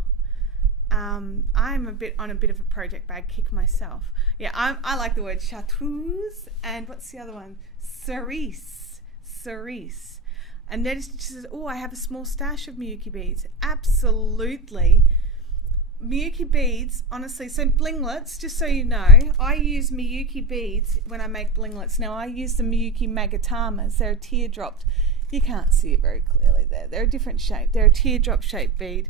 I'm on a bit of a project bag kick myself. Yeah, I like the word chartreuse, and what's the other one? Cerise. Cerise. And notice she says, oh, I have a small stash of Miyuki beads. Absolutely. Miyuki beads, honestly, so blinglets, just so you know, I use Miyuki beads when I make blinglets. Now, I use the Miyuki Magatamas. They're teardropped. You can't see it very clearly there. They're a different shape. They're a teardrop shaped bead.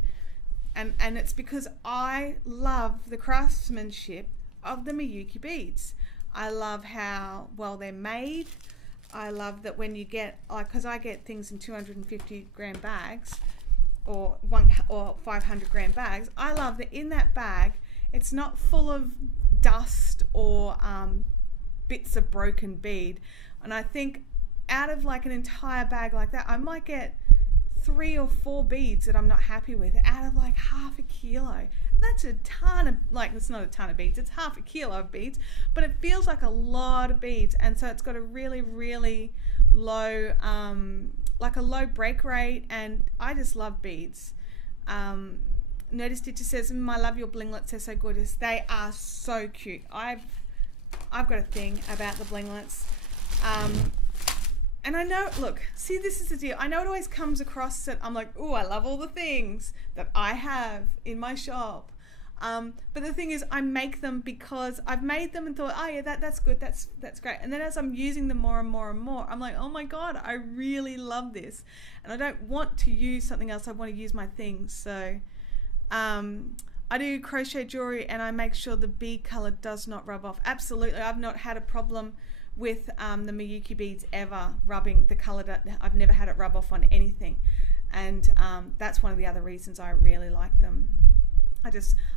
And it's because I love the craftsmanship of the Miyuki beads. I love how well they're made. I love that when you get, like, because I get things in 250 gram bags or 500 gram bags, I love that in that bag it's not full of dust or bits of broken bead. And I think out of like an entire bag like that, I might get 3 or 4 beads that I'm not happy with out of like half a kilo. That's a ton of, like, it's not a ton of beads, it's half a kilo of beads, but it feels like a lot of beads. And so it's got a really, really low, like a low break rate, and I just love beads. Nerdy Stitcher says, I love your blinglets, they're so gorgeous. They are so cute. I've got a thing about the blinglets. And I know, look, see, this is the deal. I know it always comes across that I'm like, oh, I love all the things that I have in my shop. But the thing is, I make them because I've made them and thought, oh yeah, that's good, that's great. And then as I'm using them more and more and more, I'm like, oh my God, I really love this. And I don't want to use something else, I want to use my things. So I do crochet jewelry and I make sure the bead color does not rub off. Absolutely, I've not had a problem with the Miyuki beads ever rubbing the color. I've never had it rub off on anything, and that's one of the other reasons I really like them.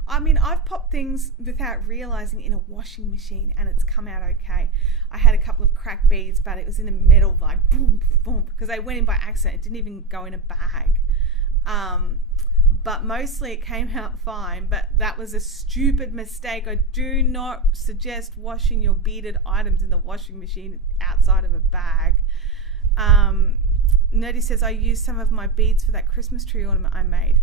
I mean, I've popped things without realizing in a washing machine and it's come out okay. I had a couple of cracked beads, but it was in the metal, like boom, boom, because they went in by accident. It didn't even go in a bag. But mostly it came out fine, but that was a stupid mistake. I do not suggest washing your beaded items in the washing machine outside of a bag. Nerdy says, I used some of my beads for that Christmas tree ornament I made.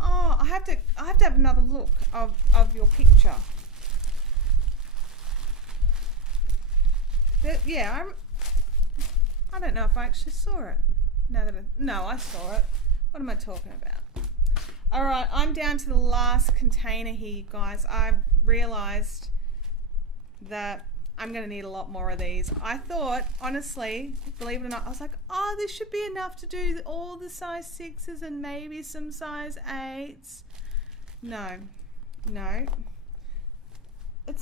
Oh, I have to have another look of your picture. Yeah, I don't know if I actually saw it. No, I saw it. What am I talking about? All right, I'm down to the last container here, guys. I've realized that I'm going to need a lot more of these. I thought, honestly, believe it or not, I was like, oh, this should be enough to do all the size 6s and maybe some size 8s. No. It's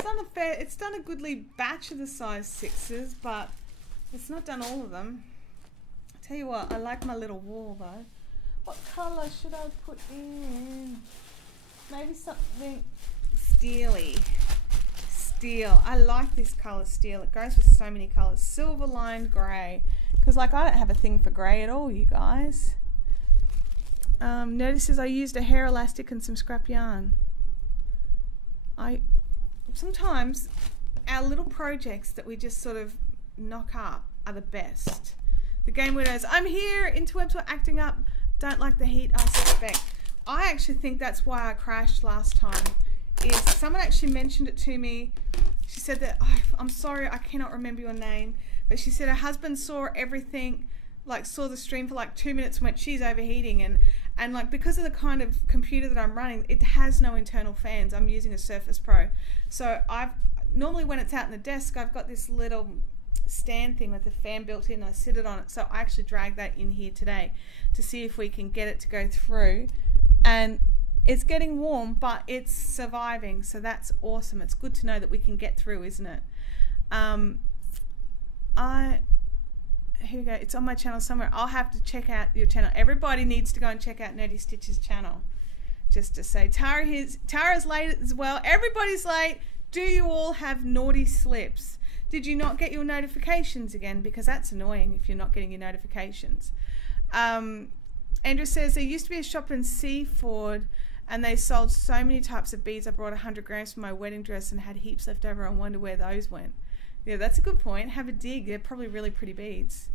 done a goodly batch of the size 6s, but it's not done all of them. I'll tell you what, I like my little wall though. What colour should I put in? Maybe something steely. Steel. I like this colour steel. It goes with so many colours. Silver lined grey. Because like I don't have a thing for grey at all, you guys. Notices I used a hair elastic and some scrap yarn. Sometimes our little projects that we just sort of knock up are the best. The Game Widows. I'm here. Interwebs were acting up. Don't like the heat, I suspect. I actually think that's why I crashed last time. Is someone actually mentioned it to me. She said that, oh, I'm sorry, I cannot remember your name, but she said her husband saw everything, like saw the stream for like 2 minutes and went, she's overheating. And like because of the kind of computer that I'm running, it has no internal fans. I'm using a Surface Pro. So normally when it's out in the desk, I've got this little stand thing with a fan built in. I sit it on it, so I actually dragged that in here today to see if we can get it to go through, and it's getting warm but it's surviving, so that's awesome. It's good to know that we can get through, isn't it? Here we go, it's on my channel somewhere. I'll have to check out your channel. Everybody needs to go and check out Nerdy Stitch's channel. Just to say, Tara's late as well. Everybody's late. Do you all have naughty slips? Did you not get your notifications again? Because that's annoying if you're not getting your notifications. Andrew says, there used to be a shop in Seaford and they sold so many types of beads. I brought 100 grams for my wedding dress and had heaps left over. I wonder where those went. Yeah, that's a good point. Have a dig. They're probably really pretty beads.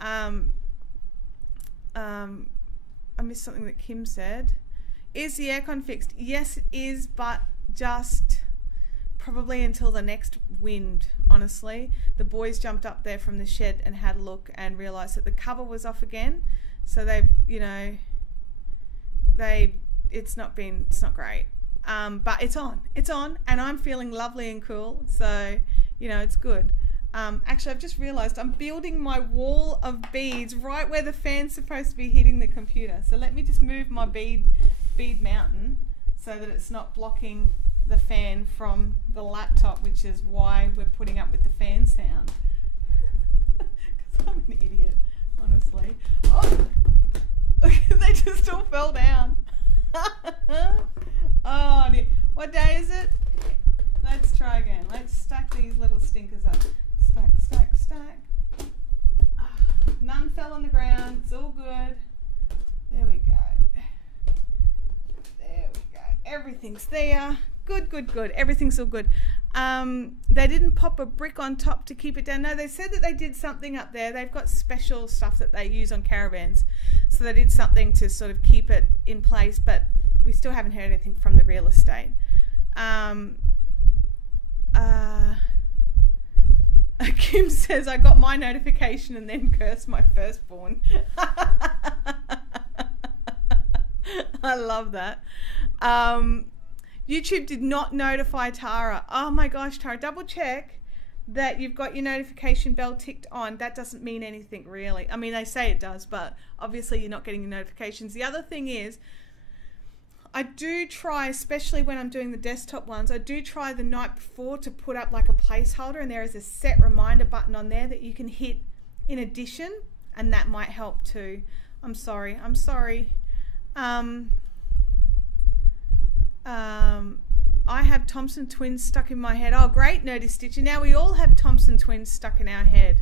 I missed something that Kim said. Is the aircon fixed? Yes, it is, but just probably until the next wind, honestly. The boys jumped up there from the shed and had a look and realised that the cover was off again. So they've, you know, it's not great. But it's on, and I'm feeling lovely and cool. So, you know, it's good. Actually, I've just realised I'm building my wall of beads right where the fan's supposed to be hitting the computer. So let me just move my bead mountain so that it's not blocking the fan from the laptop, which is why we're putting up with the fan sound. all fell down. Oh, dear. What day is it? Let's try again. Let's stack these little stinkers up. Stack, stack, stack. None fell on the ground. It's all good. There we go. There we go. Everything's there. Good, good, good. Everything's all good. They didn't pop a brick on top to keep it down. No, they said that they did something up there. They've got special stuff that they use on caravans. So they did something to sort of keep it in place, but we still haven't heard anything from the real estate. Kim says, I got my notification and then cursed my firstborn. I love that. YouTube did not notify Tara. Oh my gosh, Tara, double check that you've got your notification bell ticked on. That doesn't mean anything really. I mean, they say it does, but obviously you're not getting your notifications. The other thing is, I do try, especially when I'm doing the desktop ones, I do try the night before to put up like a placeholder, and there is a set reminder button on there that you can hit in addition, and that might help too. I'm sorry. I have Thompson twins stuck in my head. Oh, great, Nerdy Stitcher. Now we all have Thompson twins stuck in our head.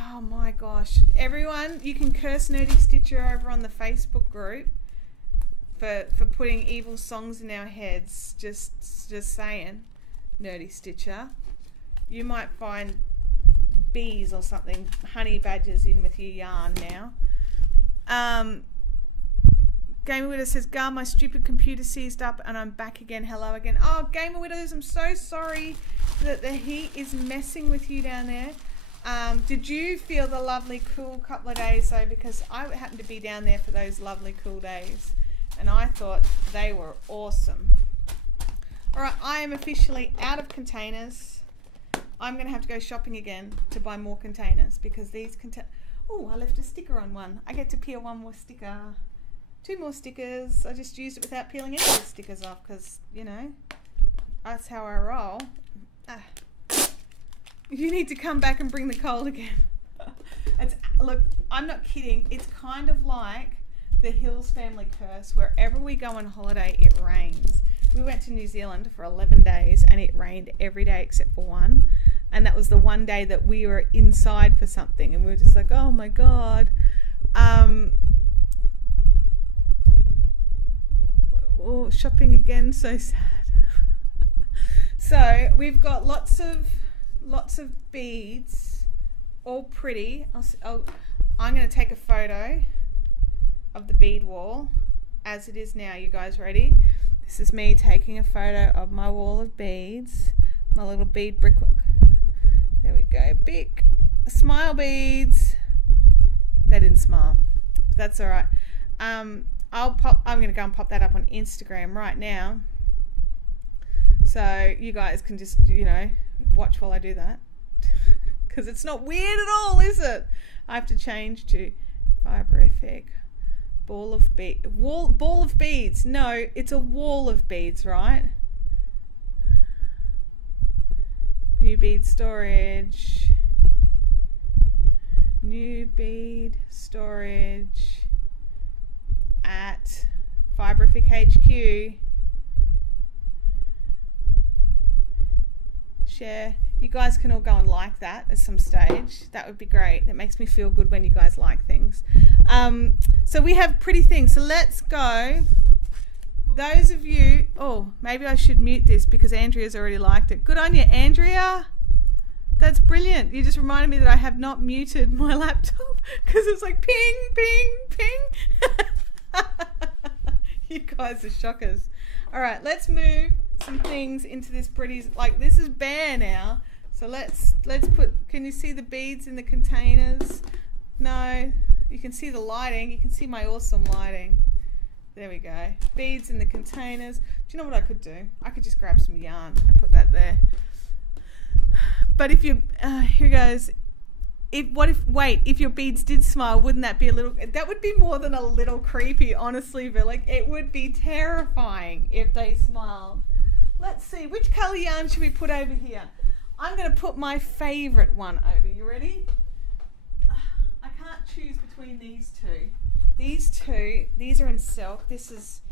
Oh my gosh. Everyone, you can curse Nerdy Stitcher over on the Facebook group for putting evil songs in our heads. Just saying, Nerdy Stitcher. You might find bees or something, honey badgers in with your yarn now. Gamer Widow says, Gar, my stupid computer seized up and I'm back again. Hello again. Oh, Gamer Widows, I'm so sorry that the heat is messing with you down there. Did you feel the lovely cool couple of days though? Because I happened to be down there for those lovely cool days and I thought they were awesome. Alright, I am officially out of containers. I'm going to have to go shopping again to buy more containers because these oh, I left a sticker on one. I get to peel one more sticker. 2 more stickers. I just used it without peeling any of the stickers off because, you know, that's how I roll. You need to come back and bring the cold again. Look, I'm not kidding. It's kind of like the Hills family curse. Wherever we go on holiday, it rains. We went to New Zealand for 11 days and it rained every day except for one. And that was the one day that we were inside for something and we were just like, oh my God. Oh, shopping again, so sad. So we've got lots of beads, all pretty. I'm going to take a photo of the bead wall as it is now. You guys ready? This is me taking a photo of my wall of beads, my little bead brickwork. There we go. Big smile beads. They didn't smile. That's all right. I'm going to go and pop that up on Instagram right now. So you guys can just, you know, watch while I do that. Because it's not weird at all, is it? I have to change to Fiberific. Ball of beads. No, it's a wall of beads, right? New bead storage. New bead storage at Fiberific HQ. Share. You guys can all go and like that at some stage. That would be great. That makes me feel good when you guys like things. So we have pretty things. So let's go. Those of you, oh, maybe I should mute this because Andrea's already liked it. Good on you, Andrea. That's brilliant. You just reminded me that I have not muted my laptop because it's like ping, ping, ping. You guys are shockers. All right, let's move some things into this pretty, like this is bare now. So let's put, can you see the beads in the containers? No, you can see the lighting. You can see my awesome lighting. There we go. Beads in the containers. Do you know what I could do? I could just grab some yarn and put that there. But if you, here goes. If your beads did smile, wouldn't that be a little, that would be more than a little creepy, honestly, but like it would be terrifying if they smiled. Let's see, which color yarn should we put over here? I'm going to put my favorite one over. You ready? I choose between these two. These are in silk. This is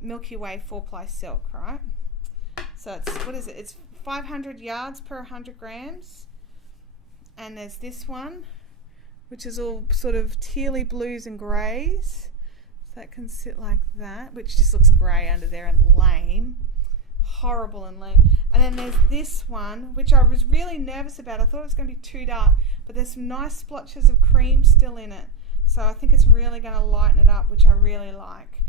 Milky Way 4-ply silk, right? So it's, what is it? It's 500 yards per 100 grams. And there's this one, which is all sort of tealy blues and greys. So that can sit like that, which just looks grey under there and lame. Horrible and lame. And then there's this one, which I was really nervous about. I thought it was going to be too dark, but there's some nice splotches of cream still in it. So I think it's really going to lighten it up, which I really like.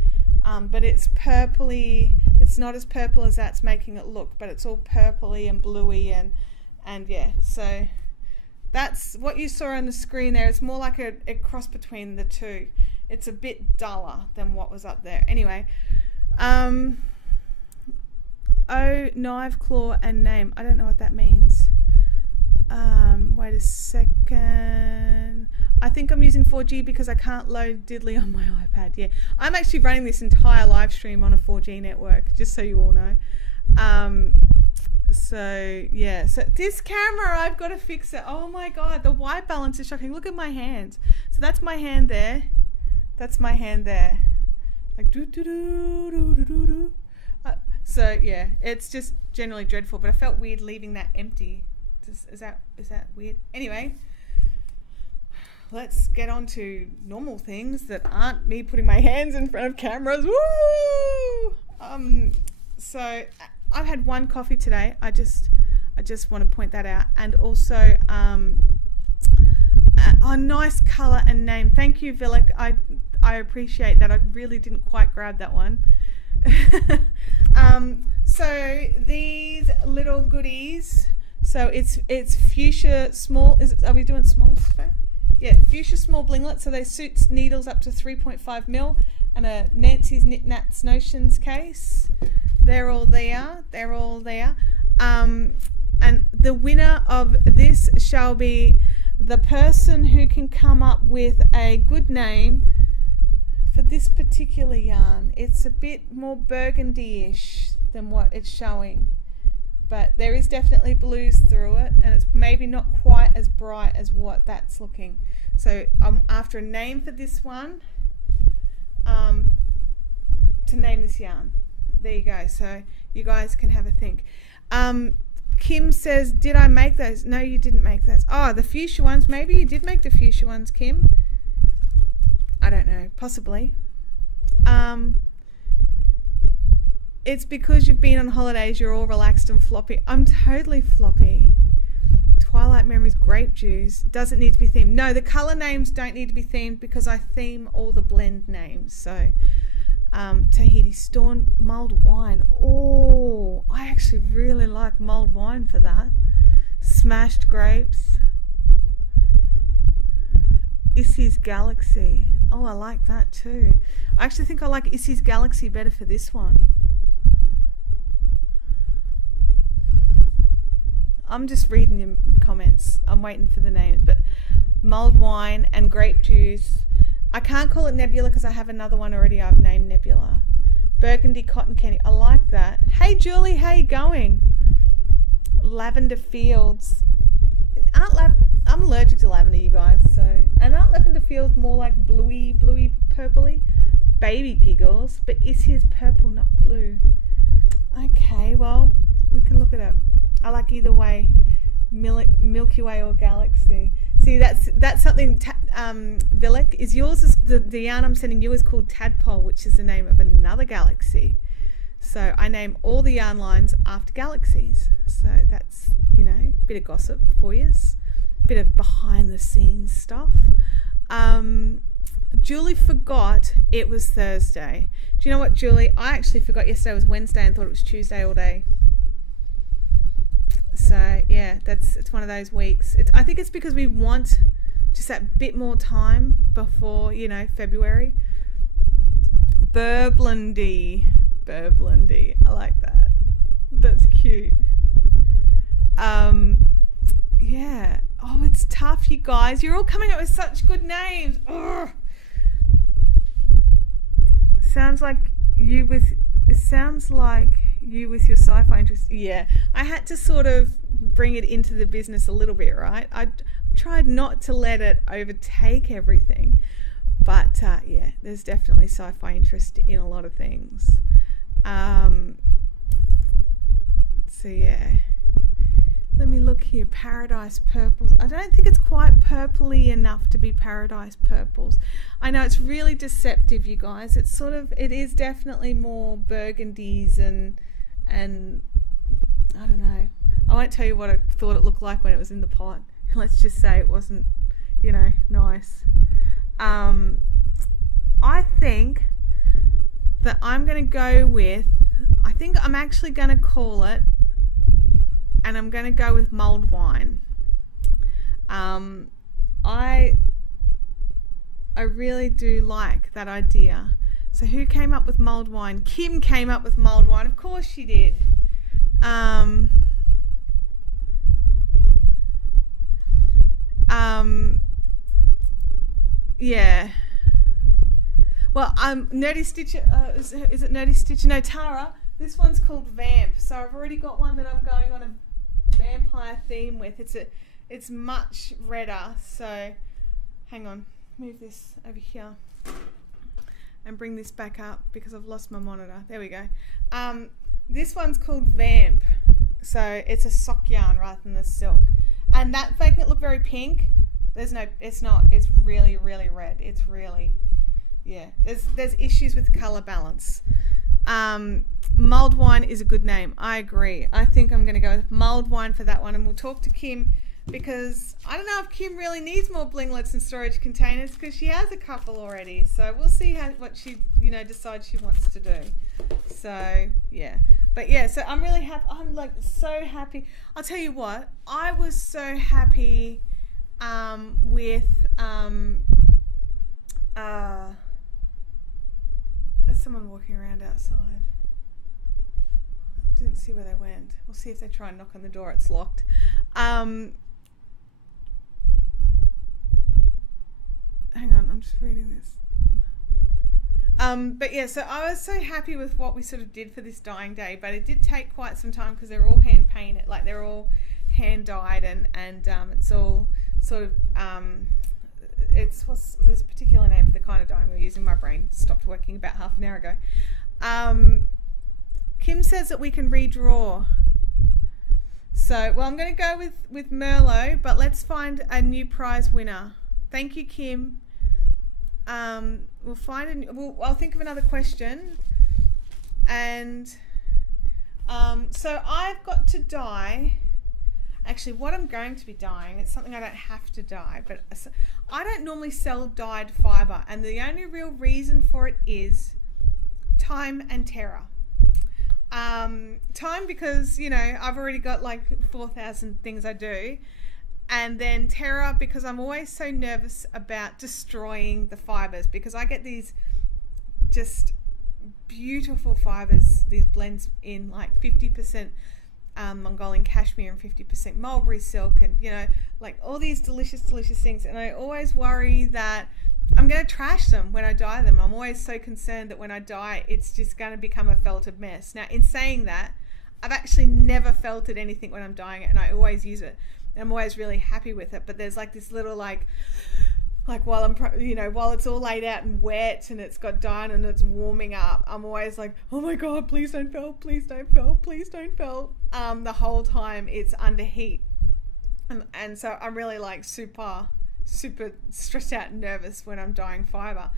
But it's purpley. It's not as purple as that's making it look, but it's all purpley and bluey and yeah. So that's what you saw on the screen there. It's more like a cross between the two. It's a bit duller than what was up there. Anyway, oh, knife, claw, and name. I don't know what that means. Wait a second. I think I'm using 4G because I can't load Diddly on my iPad. Yeah, I'm actually running this entire live stream on a 4G network, just so you all know. So yeah, so this camera, I've got to fix it. Oh my god, the white balance is shocking. Look at my hands. So that's my hand there. That's my hand there. Like do do do do do do do. So yeah, it's just generally dreadful. But I felt weird leaving that empty. Is that weird? Anyway, let's get on to normal things that aren't me putting my hands in front of cameras. Woo! So I've had one coffee today. I just want to point that out, and also a nice color and name. Thank you, Villic. I appreciate that. I really didn't quite grab that one. So these little goodies. So it's fuchsia small. Are we doing small today? Yeah, fuchsia small blinglet. So they suit needles up to 3.5 mil, and a Nancy's Knit Nats Notions case. They're all there. They're all there. And the winner of this shall be the person who can come up with a good name for this particular yarn. It's a bit more burgundy-ish than what it's showing, but there is definitely blues through it, and it's maybe not quite as bright as what that's looking. So I'm after a name for this one, to name this yarn. There you go. So you guys can have a think. Kim says, did I make those? No, you didn't make those. Oh, the fuchsia ones. Maybe you did make the fuchsia ones, Kim. I don't know. Possibly. It's because you've been on holidays, you're all relaxed and floppy. I'm totally floppy. Twilight Memories, Grape Juice. Does it need to be themed? No, the colour names don't need to be themed because I theme all the blend names. So, Tahiti Storm, mulled wine. Oh, I actually really like mulled wine for that. Smashed grapes. Issy's Galaxy. Oh, I like that too. I actually think I like Issy's Galaxy better for this one. I'm just reading your comments. I'm waiting for the names, but mulled wine and grape juice. I can't call it Nebula because I have another one already I've named Nebula. Burgundy cotton candy. I like that. Hey Julie, how you going? Lavender Fields. I'm allergic to lavender, you guys. So, and aren't lavender fields more like bluey, purpley? Baby giggles, but Issy is purple, not blue. Okay, well, we can look it up. I like either way, Milky Way or Galaxy. See, that's something. Villic, is yours? Is the yarn I'm sending you is called Tadpole, which is the name of another galaxy. So I name all the yarn lines after galaxies. So that's, you know, a bit of gossip for you, bit of behind the scenes stuff. Julie forgot it was Thursday. Do you know what, Julie? I actually forgot yesterday was Wednesday and thought it was Tuesday all day. So yeah, it's one of those weeks. I think it's because we want just that bit more time before, you know, February. Burblandy. I like that. That's cute. Yeah. Oh, it's tough, you guys. You're all coming up with such good names. Ugh. Sounds like you with your sci-fi interest. Yeah, I had to sort of bring it into the business a little bit, right? I'm tried not to let it overtake everything. But yeah, there's definitely sci-fi interest in a lot of things. So yeah, let me look here. Paradise purples. I don't think it's quite purpley enough to be paradise purples. I know it's really deceptive, you guys. It's sort of, it is definitely more burgundies and I don't know. I won't tell you what I thought it looked like when it was in the pot. Let's just say it wasn't, you know, nice. I think that I'm going to go with, I think I'm actually going to call it, and I'm going to go with mulled wine. I really do like that idea. So who came up with mulled wine? Kim came up with mulled wine. Of course she did. Yeah. Well, Nerdy Stitcher, is it Nerdy Stitcher? No, Tara. This one's called Vamp. So I've already got one that I'm going on a vampire theme with. It's much redder. So hang on, move this over here and bring this back up because I've lost my monitor. There we go. This one's called Vamp. So it's a sock yarn rather than the silk. And that making it look very pink. There's no, it's not. It's really, really red. It's really, yeah. There's issues with color balance. Mulled wine is a good name. I agree. I think I'm going to go with mulled wine for that one, and we'll talk to Kim because I don't know if Kim really needs more blinglets and storage containers because she has a couple already. So we'll see what she, you know, decides she wants to do. So yeah, but yeah. So I'm really happy. I'm like so happy. I'll tell you what. I was so happy with there's someone walking around outside. Didn't see where they went. We'll see if they try and knock on the door. It's locked. Hang on, I'm just reading this. But yeah, so I was so happy with what we sort of did for this dyeing day, but it did take quite some time because they're all hand painted, like they're all hand dyed, and it's all sort of there's a particular name for the kind of dyeing we're using. My brain stopped working about half an hour ago. Kim says that we can redraw. So, well, I'm going to go with Merlot, but let's find a new prize winner. Thank you, Kim. We'll find I'll think of another question. And so I've got to dye. Actually, what I'm going to be dyeing, it's something I don't have to dye, but I don't normally sell dyed fibre, and the only real reason for it is time and terror. Time because, you know, I've already got like 4,000 things I do, and then terror because I'm always so nervous about destroying the fibres, because I get these just beautiful fibres, these blends in like 50% Mongolian cashmere and 50% mulberry silk, and, you know, like all these delicious things, and I always worry that I'm going to trash them when I dye them. I'm always so concerned that when I dye, it's just going to become a felted mess. Now, in saying that, I've actually never felted anything when I'm dyeing it, and I always use it. I'm always really happy with it. But there's like this little like while I'm, you know, while it's all laid out and wet and it's got dye and it's warming up, I'm always like, oh my God, please don't felt, please don't felt, please don't felt. The whole time it's under heat, and so I'm really like super stressed out and nervous when I'm dyeing fibre.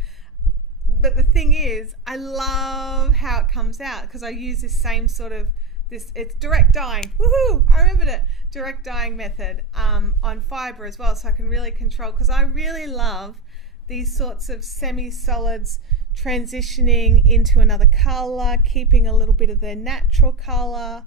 But the thing is, I love how it comes out because I use this same sort of it's direct dyeing. Woohoo! I remembered it. Direct dyeing method on fibre as well, so I can really control, because I really love these sorts of semi-solids transitioning into another colour, keeping a little bit of their natural colour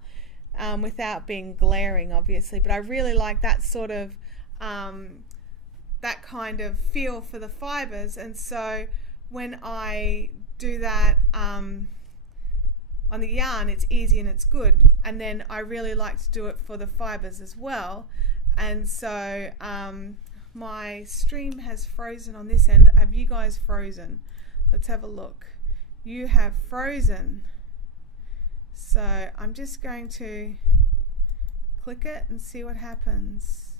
without being glaring, obviously. But I really like that sort of that kind of feel for the fibres, and so when I do that on the yarn, it's easy and it's good, and then I really like to do it for the fibres as well. And so my stream has frozen on this end. Have you guys frozen? Let's have a look. You have frozen, so I'm just going to click it and see what happens.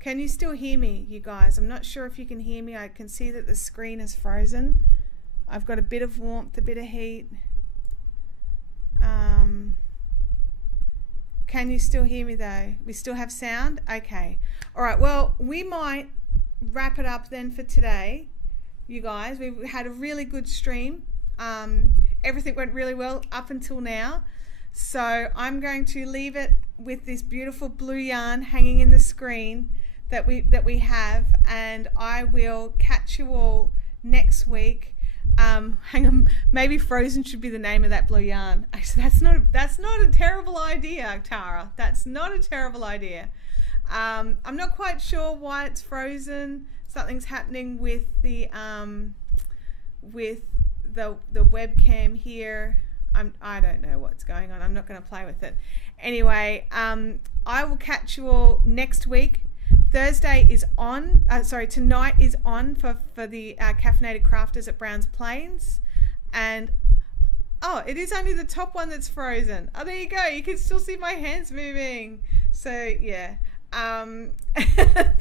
Can you still hear me, you guys? I'm not sure if you can hear me. I can see that the screen is frozen. I've got a bit of warmth, a bit of heat. Can you still hear me though? We still have sound? Okay. All right, well, we might wrap it up then for today, you guys. We've had a really good stream. Everything went really well up until now. So I'm going to leave it with this beautiful blue yarn hanging in the screen that we have, and I will catch you all next week. Hang on, maybe Frozen should be the name of that blue yarn. Actually, that's not a terrible idea, Tara. That's not a terrible idea. I'm not quite sure why it's frozen. Something's happening with the webcam here. I don't know what's going on. I'm not going to play with it. Anyway, I will catch you all next week. Thursday is on. Tonight is on for the Caffeinated Crafters at Browns Plains, and oh, it is only the top one that's frozen. Oh, there you go. You can still see my hands moving. So yeah,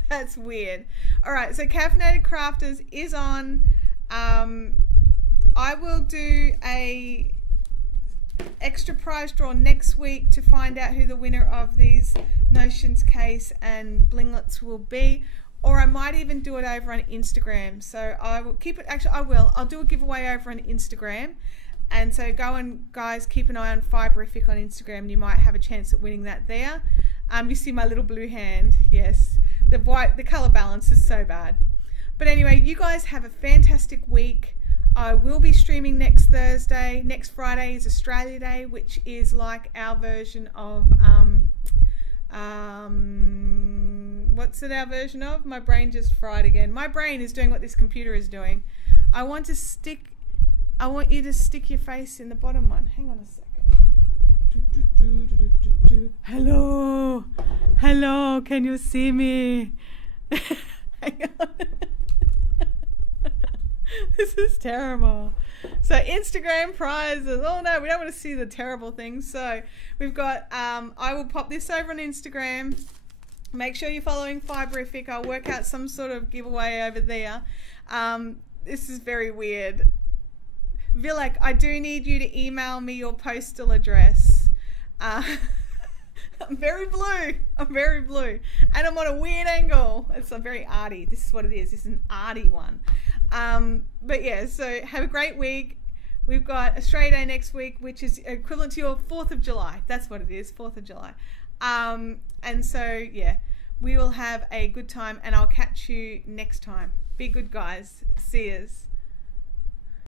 that's weird. All right, so Caffeinated Crafters is on. I will do a extra prize draw next week to find out who the winner of these Notions case and blinglets will be, or I might even do it over on Instagram. So I will keep it, actually I'll do a giveaway over on Instagram, and so go and guys keep an eye on Fiberific on Instagram, and you might have a chance at winning that there. You see my little blue hand. Yes, the color balance is so bad, but anyway, you guys have a fantastic week. I will be streaming next Thursday. Next Friday is Australia Day, which is like our version of what's it our version of? My brain just fried again. My brain is doing what this computer is doing. I want you to stick your face in the bottom one. Hang on a second. Hello. Hello, can you see me? Hang on. This is terrible. So Instagram prizes. Oh no, we don't want to see the terrible things. So we've got, I will pop this over on Instagram. Make sure you're following Fiberific. I'll work out some sort of giveaway over there. This is very weird. Vilek, I do need you to email me your postal address. I'm very blue. I'm very blue. And I'm on a weird angle. It's a very arty. This is what it is. This is an arty one. But yeah, so have a great week. We've got Australia Day next week, which is equivalent to your 4th of July. That's what it is, 4th of July. And so, yeah, we will have a good time, and I'll catch you next time. Be good, guys. See yous.